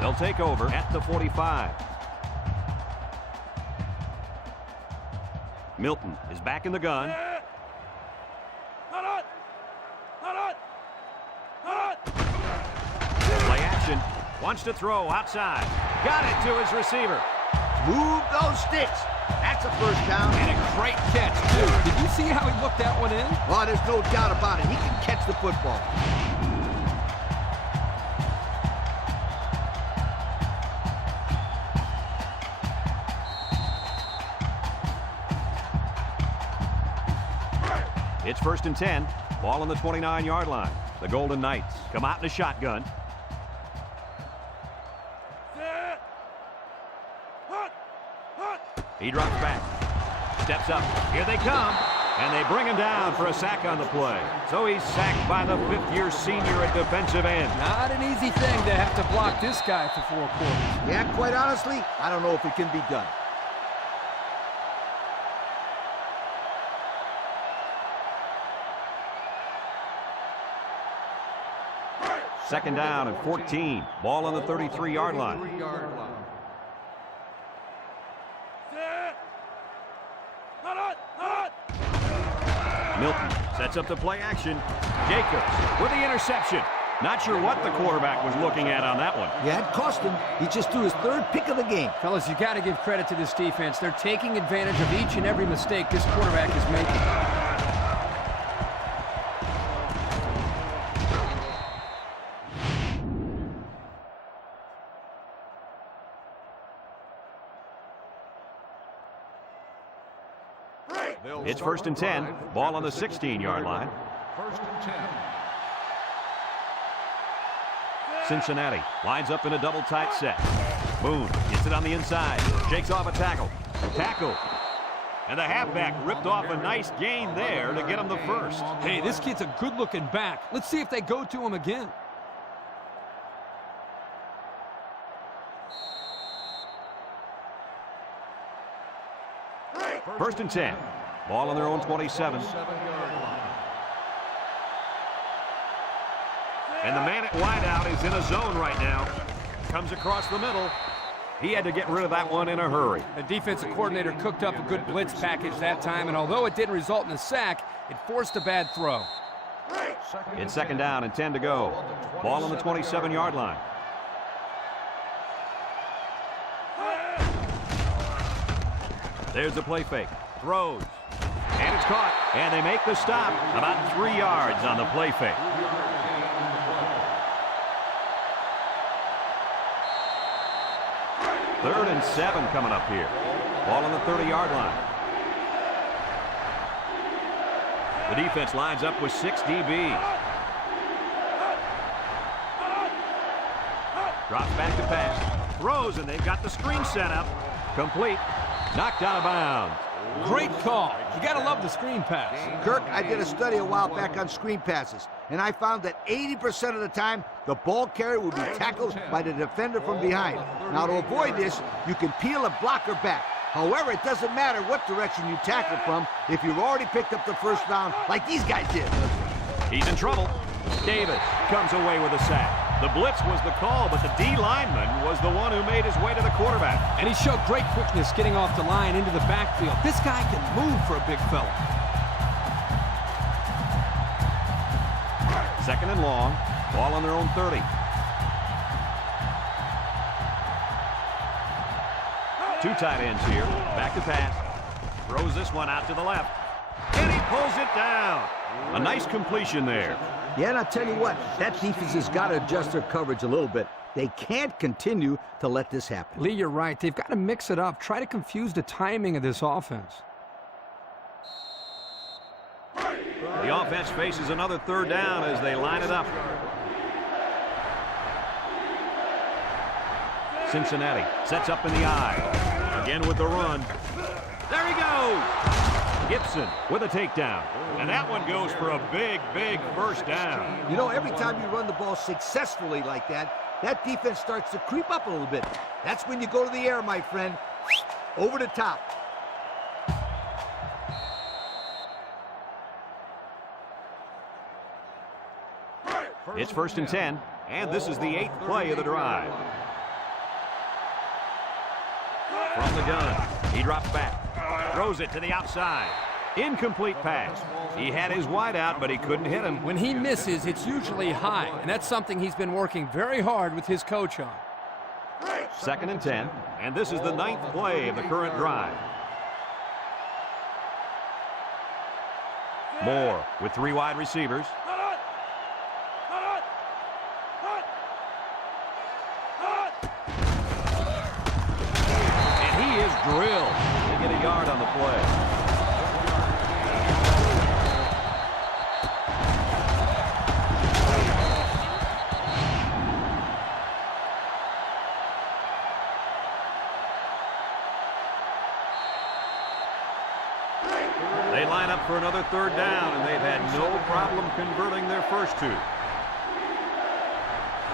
They'll take over at the 45. Milton is back in the gun. Play action. Wants to throw outside. Got it to his receiver. Move those sticks. That's a first down. And a great catch, too. Did you see how he looked that one in? Oh, there's no doubt about it. He can catch the football. It's 1st and 10. Ball on the 29-yard line. The Golden Knights come out in a shotgun. He drops back. Steps up. Here they come. And they bring him down for a sack on the play. So he's sacked by the fifth-year senior at defensive end. Not an easy thing to have to block this guy for 4 quarters. Yeah, quite honestly, I don't know if it can be done. Second down and 14. Ball on the 33-yard line. Milton sets up the play action. Jacobs with the interception. Not sure what the quarterback was looking at on that one. Yeah, it cost him. He just threw his 3rd pick of the game. Fellas, you got to give credit to this defense. They're taking advantage of each and every mistake this quarterback is making. It's 1st and 10. Ball on the 16-yard line. 1st and 10. Cincinnati lines up in a double tight set. Boone gets it on the inside. Shakes off a tackle. Tackle. And the halfback ripped off a nice gain there to get him the first. Hey, this kid's a good-looking back. Let's see if they go to him again. First and 10. Ball on their own 27. And the man at wideout is in a zone right now. Comes across the middle. He had to get rid of that one in a hurry. The defensive coordinator cooked up a good blitz package that time, and although it didn't result in a sack, it forced a bad throw. It's second down and 10 to go. Ball on the 27-yard line. There's the play fake. Throws. And it's caught. And they make the stop. About 3 yards on the play fake. Third and 7 coming up here. Ball on the 30-yard line. The defense lines up with 6 DBs. Drops back to pass. Throws, and they've got the screen set up. Complete. Knocked out of bounds. Great call. You got to love the screen pass. Kirk, I did a study a while back on screen passes, and I found that 80% of the time, the ball carrier will be tackled by the defender from behind. Now, to avoid this, you can peel a blocker back. However, it doesn't matter what direction you tackle from if you've already picked up the first down like these guys did. He's in trouble. Davis comes away with a sack. The blitz was the call, but the D lineman was the one who made his way to the quarterback. And he showed great quickness getting off the line into the backfield. This guy can move for a big fella. Second and long. Ball on their own 30. Two tight ends here. Back to pass. Throws this one out to the left. And he pulls it down. A nice completion there. Yeah, and I'll tell you what, that defense has got to adjust their coverage a little bit. They can't continue to let this happen. Lee, you're right. They've got to mix it up. Try to confuse the timing of this offense. The offense faces another third down as they line it up. Cincinnati sets up in the eye. Again with the run. There he goes. Gibson with a takedown. And that one goes for a big, big first down. You know, every time you run the ball successfully like that, that defense starts to creep up a little bit. That's when you go to the air, my friend. Over the top. It's 1st and 10, and this is the 8th play of the drive. From the gun, he drops back. Throws it to the outside. Incomplete pass. He had his wide out, but he couldn't hit him. When he misses, it's usually high, and that's something he's been working very hard with his coach on. 2nd and 10, and this is the 9th play of the current drive. Moore with 3 wide receivers. And he is drilled to get a yard on the play. for another third down, and they've had no problem converting their first two.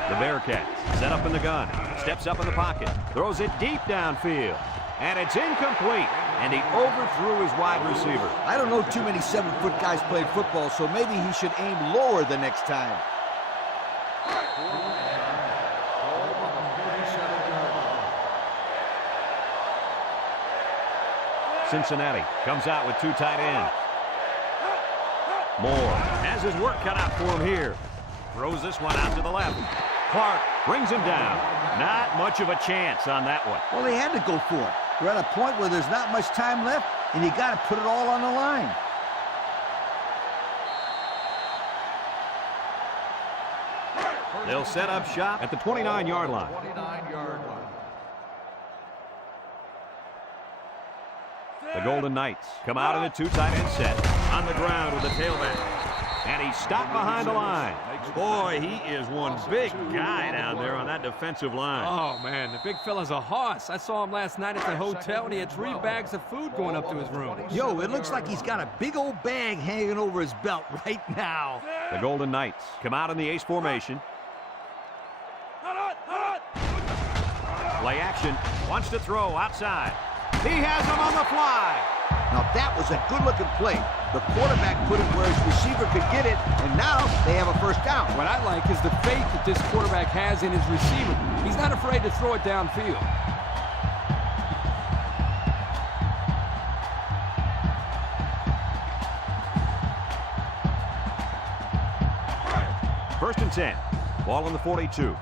The Bearcats set up in the gun, steps up in the pocket, throws it deep downfield, and it's incomplete, and he overthrew his wide receiver. I don't know too many 7-foot guys playing football, so maybe he should aim lower the next time. Cincinnati comes out with two tight ends. Moore has his work cut out for him here. Throws this one out to the left. Clark brings him down. Not much of a chance on that one. Well, they had to go for it. We're at a point where there's not much time left, and you got to put it all on the line. They'll set up shop at the 29-yard line. 29-yard line. The Golden Knights come out in a two tight end set on the ground with the tailback. And he's stopped behind the line. Boy, he is one big guy down there on that defensive line. Oh, man, the big fella's a hoss. I saw him last night at the hotel, and he had 3 bags of food going up to his room. Yo, it looks like he's got a big old bag hanging over his belt right now. The Golden Knights come out in the ace formation. Play action. Wants to throw outside. He has him on the fly. Now, that was a good-looking play. The quarterback put it where his receiver could get it, and now they have a first down. What I like is the faith that this quarterback has in his receiver. He's not afraid to throw it downfield. First and 10. Ball on the 42.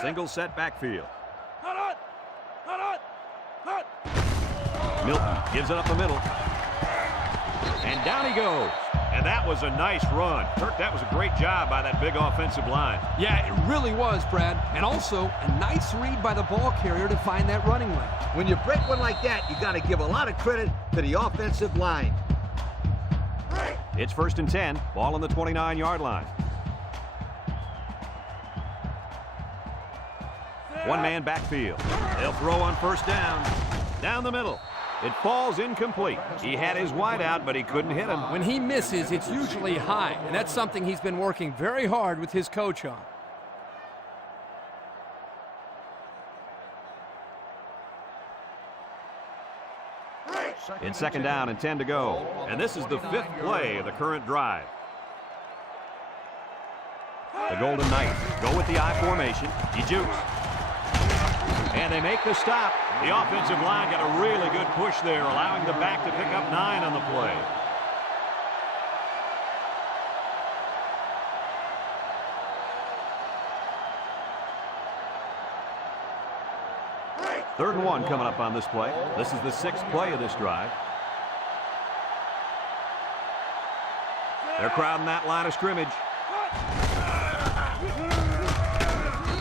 Single set backfield. Milton gives it up the middle. And down he goes. And that was a nice run. Kirk, that was a great job by that big offensive line. Yeah, it really was, Brad. And also, a nice read by the ball carrier to find that running lane. When you break one like that, you got to give a lot of credit to the offensive line. It's first and 10. Ball on the 29-yard line. One-man backfield. They'll throw on first down. Down the middle. It falls incomplete. He had his wide out, but he couldn't hit him. When he misses, it's usually high, and that's something he's been working very hard with his coach on. It's second down and 10 to go. And this is the 5th play of the current drive. The Golden Knights go with the I formation. He jukes. And they make the stop. The offensive line got a really good push there, allowing the back to pick up 9 on the play. Third and 1 coming up on this play. This is the 6th play of this drive. They're crowding that line of scrimmage.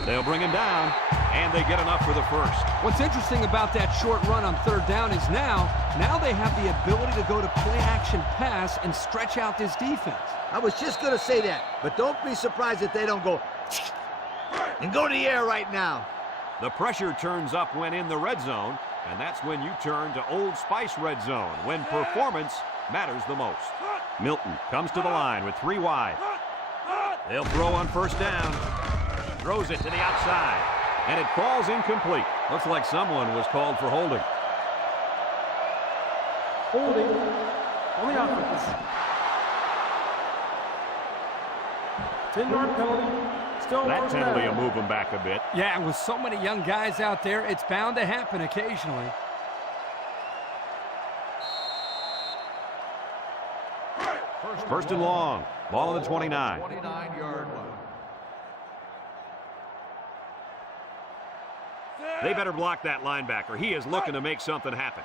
They'll bring him down, and they get enough for the first. What's interesting about that short run on third down is now they have the ability to go to play-action pass and stretch out this defense. I was just going to say that, but don't be surprised if they don't go and go to the air right now. The pressure turns up when in the red zone, and that's when you turn to Old Spice red zone, when performance matters the most. Milton comes to the line with 3 wide. They'll throw on first down. Throws it to the outside, and it falls incomplete. Looks like someone was called for holding. Holding on the offense. 10-yard penalty. Still That first penalty will down. move them back a bit. Yeah, and with so many young guys out there, it's bound to happen occasionally. First and long. Ball on the 29. 29-yard line. They better block that linebacker. He is looking to make something happen.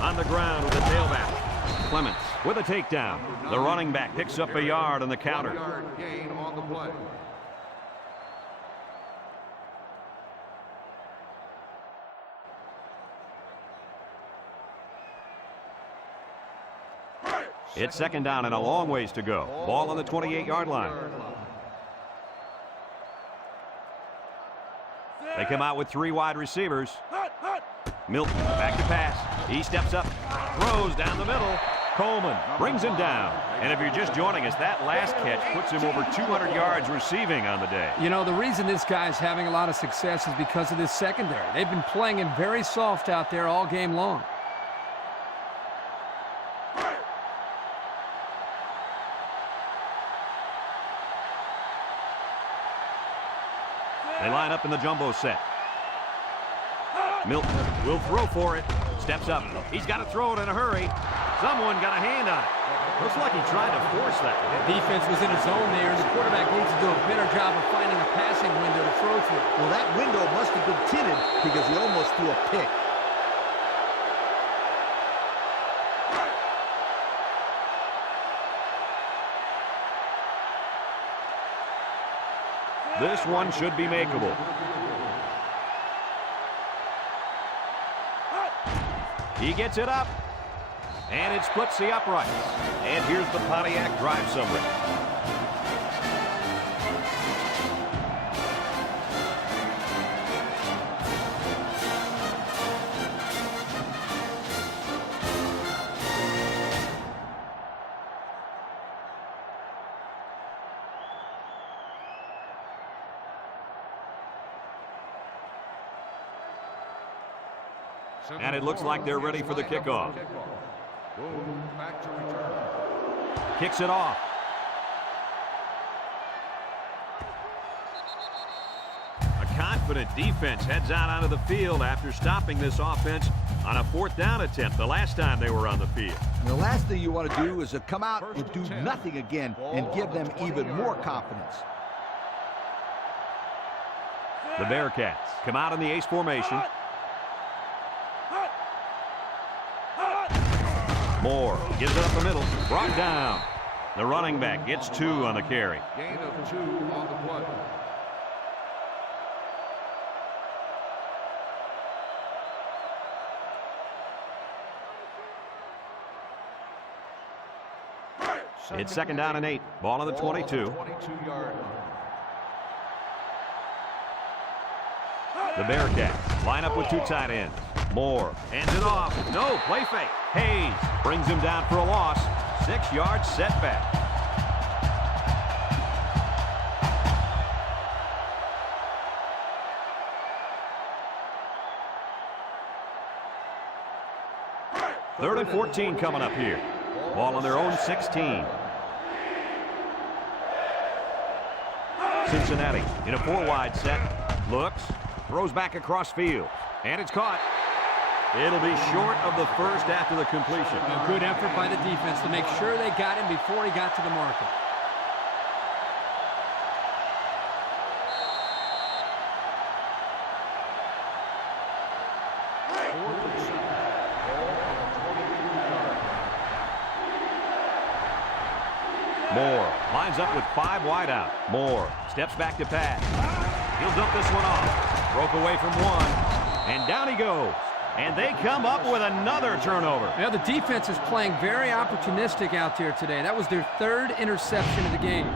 On the ground with the tailback. Clements with a takedown. The running back picks up a yard on the counter. 1-yard gain on the play. It's second down and a long ways to go. Ball on the 28-yard line. They come out with 3 wide receivers. Milton back to pass. He steps up, throws down the middle. Coleman brings him down. And if you're just joining us, that last catch puts him over 200 yards receiving on the day. You know, the reason this guy's having a lot of success is because of this secondary. They've been playing him very soft out there all game long. They line up in the jumbo set. Milton will throw for it. Steps up. He's got to throw it in a hurry. Someone got a hand on it. Looks like he tried to force that. The defense was in his zone there. The quarterback needs to do a better job of finding a passing window to throw through. Well, that window must have been tinted because he almost threw a pick. This one should be makeable. He gets it up. And it splits the uprights. And here's the Pontiac drive summary. And it looks like they're ready for the kickoff. Back to return. Kicks it off. A confident defense heads out onto the field after stopping this offense on a 4th down attempt the last time they were on the field. And the last thing you want to do is to come out and do nothing again and give them even more confidence. The Bearcats come out in the ace formation. Moore gives it up the middle. Brought down. The running back gets 2 on the carry. Gain of 2 on the play. It's 2nd down and 8. Ball on the 22. 22-yard line. The Bearcats line up with 2 tight ends. Moore hands it off. No, play fake. Hayes brings him down for a loss. 6-yard setback. Third and 14 coming up here. Ball on their own 16. Cincinnati in a 4-wide set. Looks, throws back across field. And it's caught. It'll be short of the first after the completion. A good effort by the defense to make sure they got him before he got to the marker. Moore lines up with 5 wide out. Moore steps back to pass. He'll dump this one off. Broke away from 1. And down he goes. And they come up with another turnover. Now the defense is playing very opportunistic out there today. That was their 3rd interception of the game.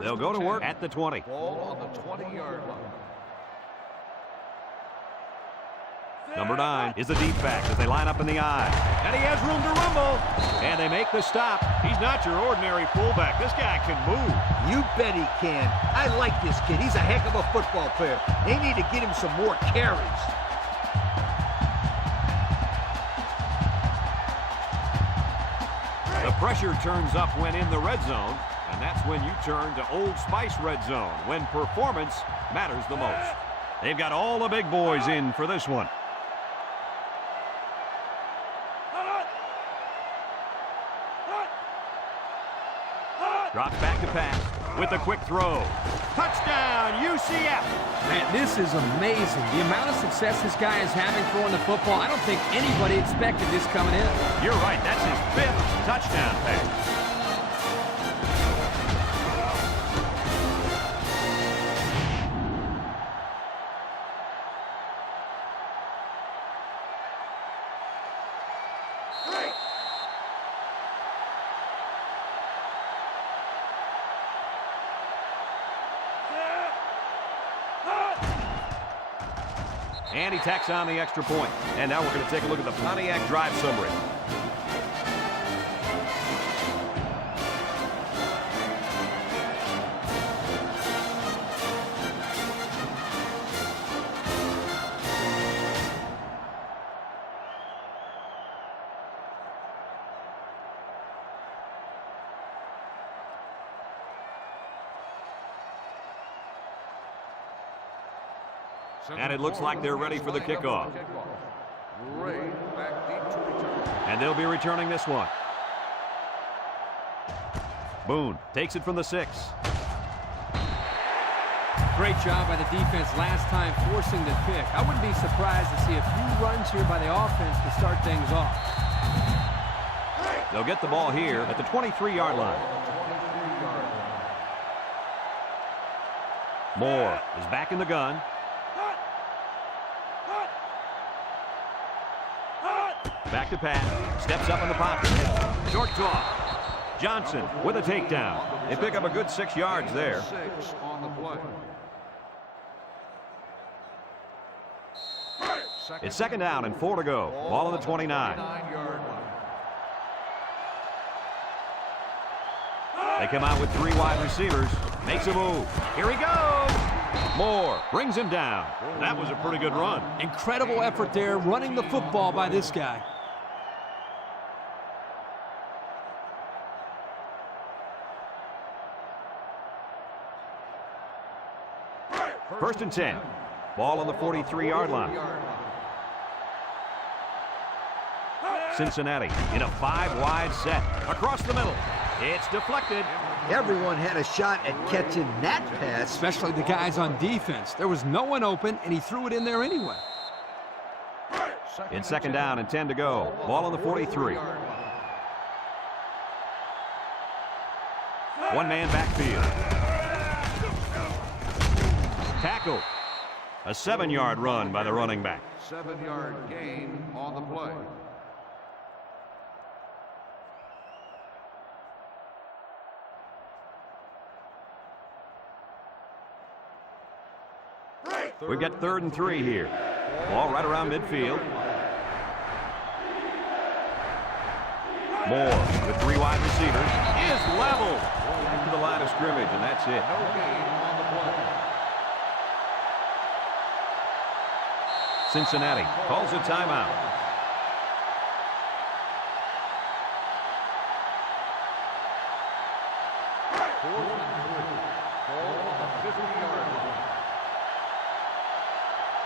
They'll go to work at the 20. Ball on the 20-yard line. Number 9 is the deep back as they line up in the I. And he has room to rumble. And they make the stop. He's not your ordinary fullback. This guy can move. You bet he can. I like this kid. He's a heck of a football player. They need to get him some more carries. The pressure turns up when in the red zone. And that's when you turn to Old Spice Red Zone, when performance matters the most. They've got all the big boys in for this one. Drops back to pass with a quick throw. Touchdown, UCF! Man, this is amazing. The amount of success this guy is having throwing the football, I don't think anybody expected this coming in. You're right, that's his 5th touchdown pass. And he tacks on the extra point. And now we're going to take a look at the Pontiac drive summary. And it looks like they're ready for the kickoff. And they'll be returning this one. Boone takes it from the 6. Great job by the defense last time forcing the pick. I wouldn't be surprised to see a few runs here by the offense to start things off. They'll get the ball here at the 23-yard line. Moore is back in the gun. Back to pass. Steps up in the pocket. Short toss. Johnson with a takedown. They pick up a good 6 yards there. 6 on the play. It's 2nd down and 4 to go. Ball on the 29. 9-yard line. They come out with 3 wide receivers. Makes a move. Here he goes. Moore brings him down. That was a pretty good run. Incredible effort there running the football by this guy. First and 10. Ball on the 43-yard line. Cincinnati in a 5-wide set. Across the middle. It's deflected. Everyone had a shot at catching that pass. Especially the guys on defense. There was no one open, and he threw it in there anyway. It's 2nd down and 10 to go. Ball on the 43. One-man backfield. Tackle. A 7-yard run by the running back. 7-yard gain on the play. We've got 3rd and 3 here. Ball right around midfield. Moore with 3 wide receivers is leveled into the line of scrimmage, and that's it. No gain on the play. Cincinnati calls a timeout.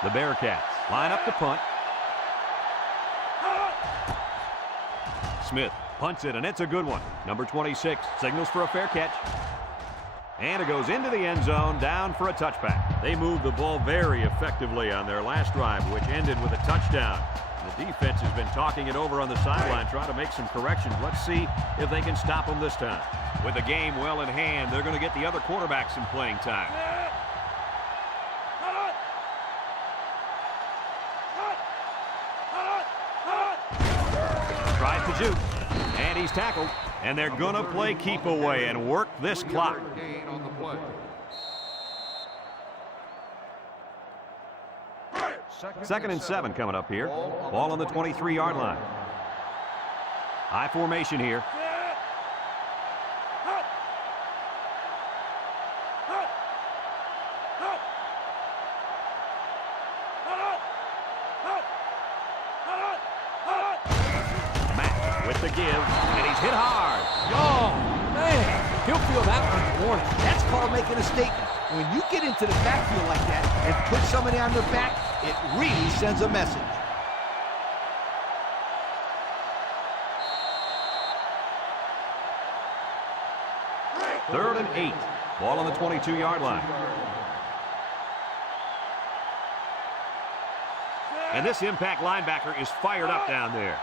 The Bearcats line up to punt. Smith punts it, and it's a good one. Number 26 signals for a fair catch. And it goes into the end zone, down for a touchback. They moved the ball very effectively on their last drive, which ended with a touchdown. The defense has been talking it over on the sideline, trying to make some corrections. Let's see if they can stop them this time. With the game well in hand, they're going to get the other quarterbacks some playing time. Tries to juke, and he's tackled. And they're going to play keep away and work this clock. Gain on the play. 2nd and 7 coming up here. Ball on the 23-yard line. High formation here. Mack with the give, and he's hit hard. Oh, man. He'll feel that one in the morning. That's called making a statement. When you get into the backfield like that and put somebody on their back, it really sends a message. Third and 8. Ball on the 22-yard line. And this impact linebacker is fired up down there.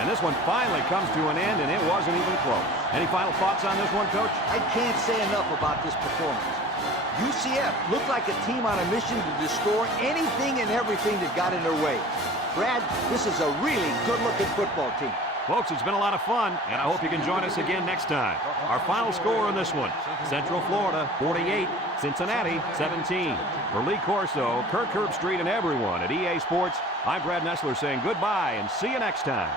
And this one finally comes to an end, and it wasn't even close. Any final thoughts on this one, Coach? I can't say enough about this performance. UCF looked like a team on a mission to destroy anything and everything that got in their way. Brad, this is a really good-looking football team. Folks, it's been a lot of fun, and I hope you can join us again next time. Our final score in this one, Central Florida 48, Cincinnati 17. For Lee Corso, Kirk Herbstreit, and everyone at EA Sports, I'm Brad Nessler saying goodbye and see you next time.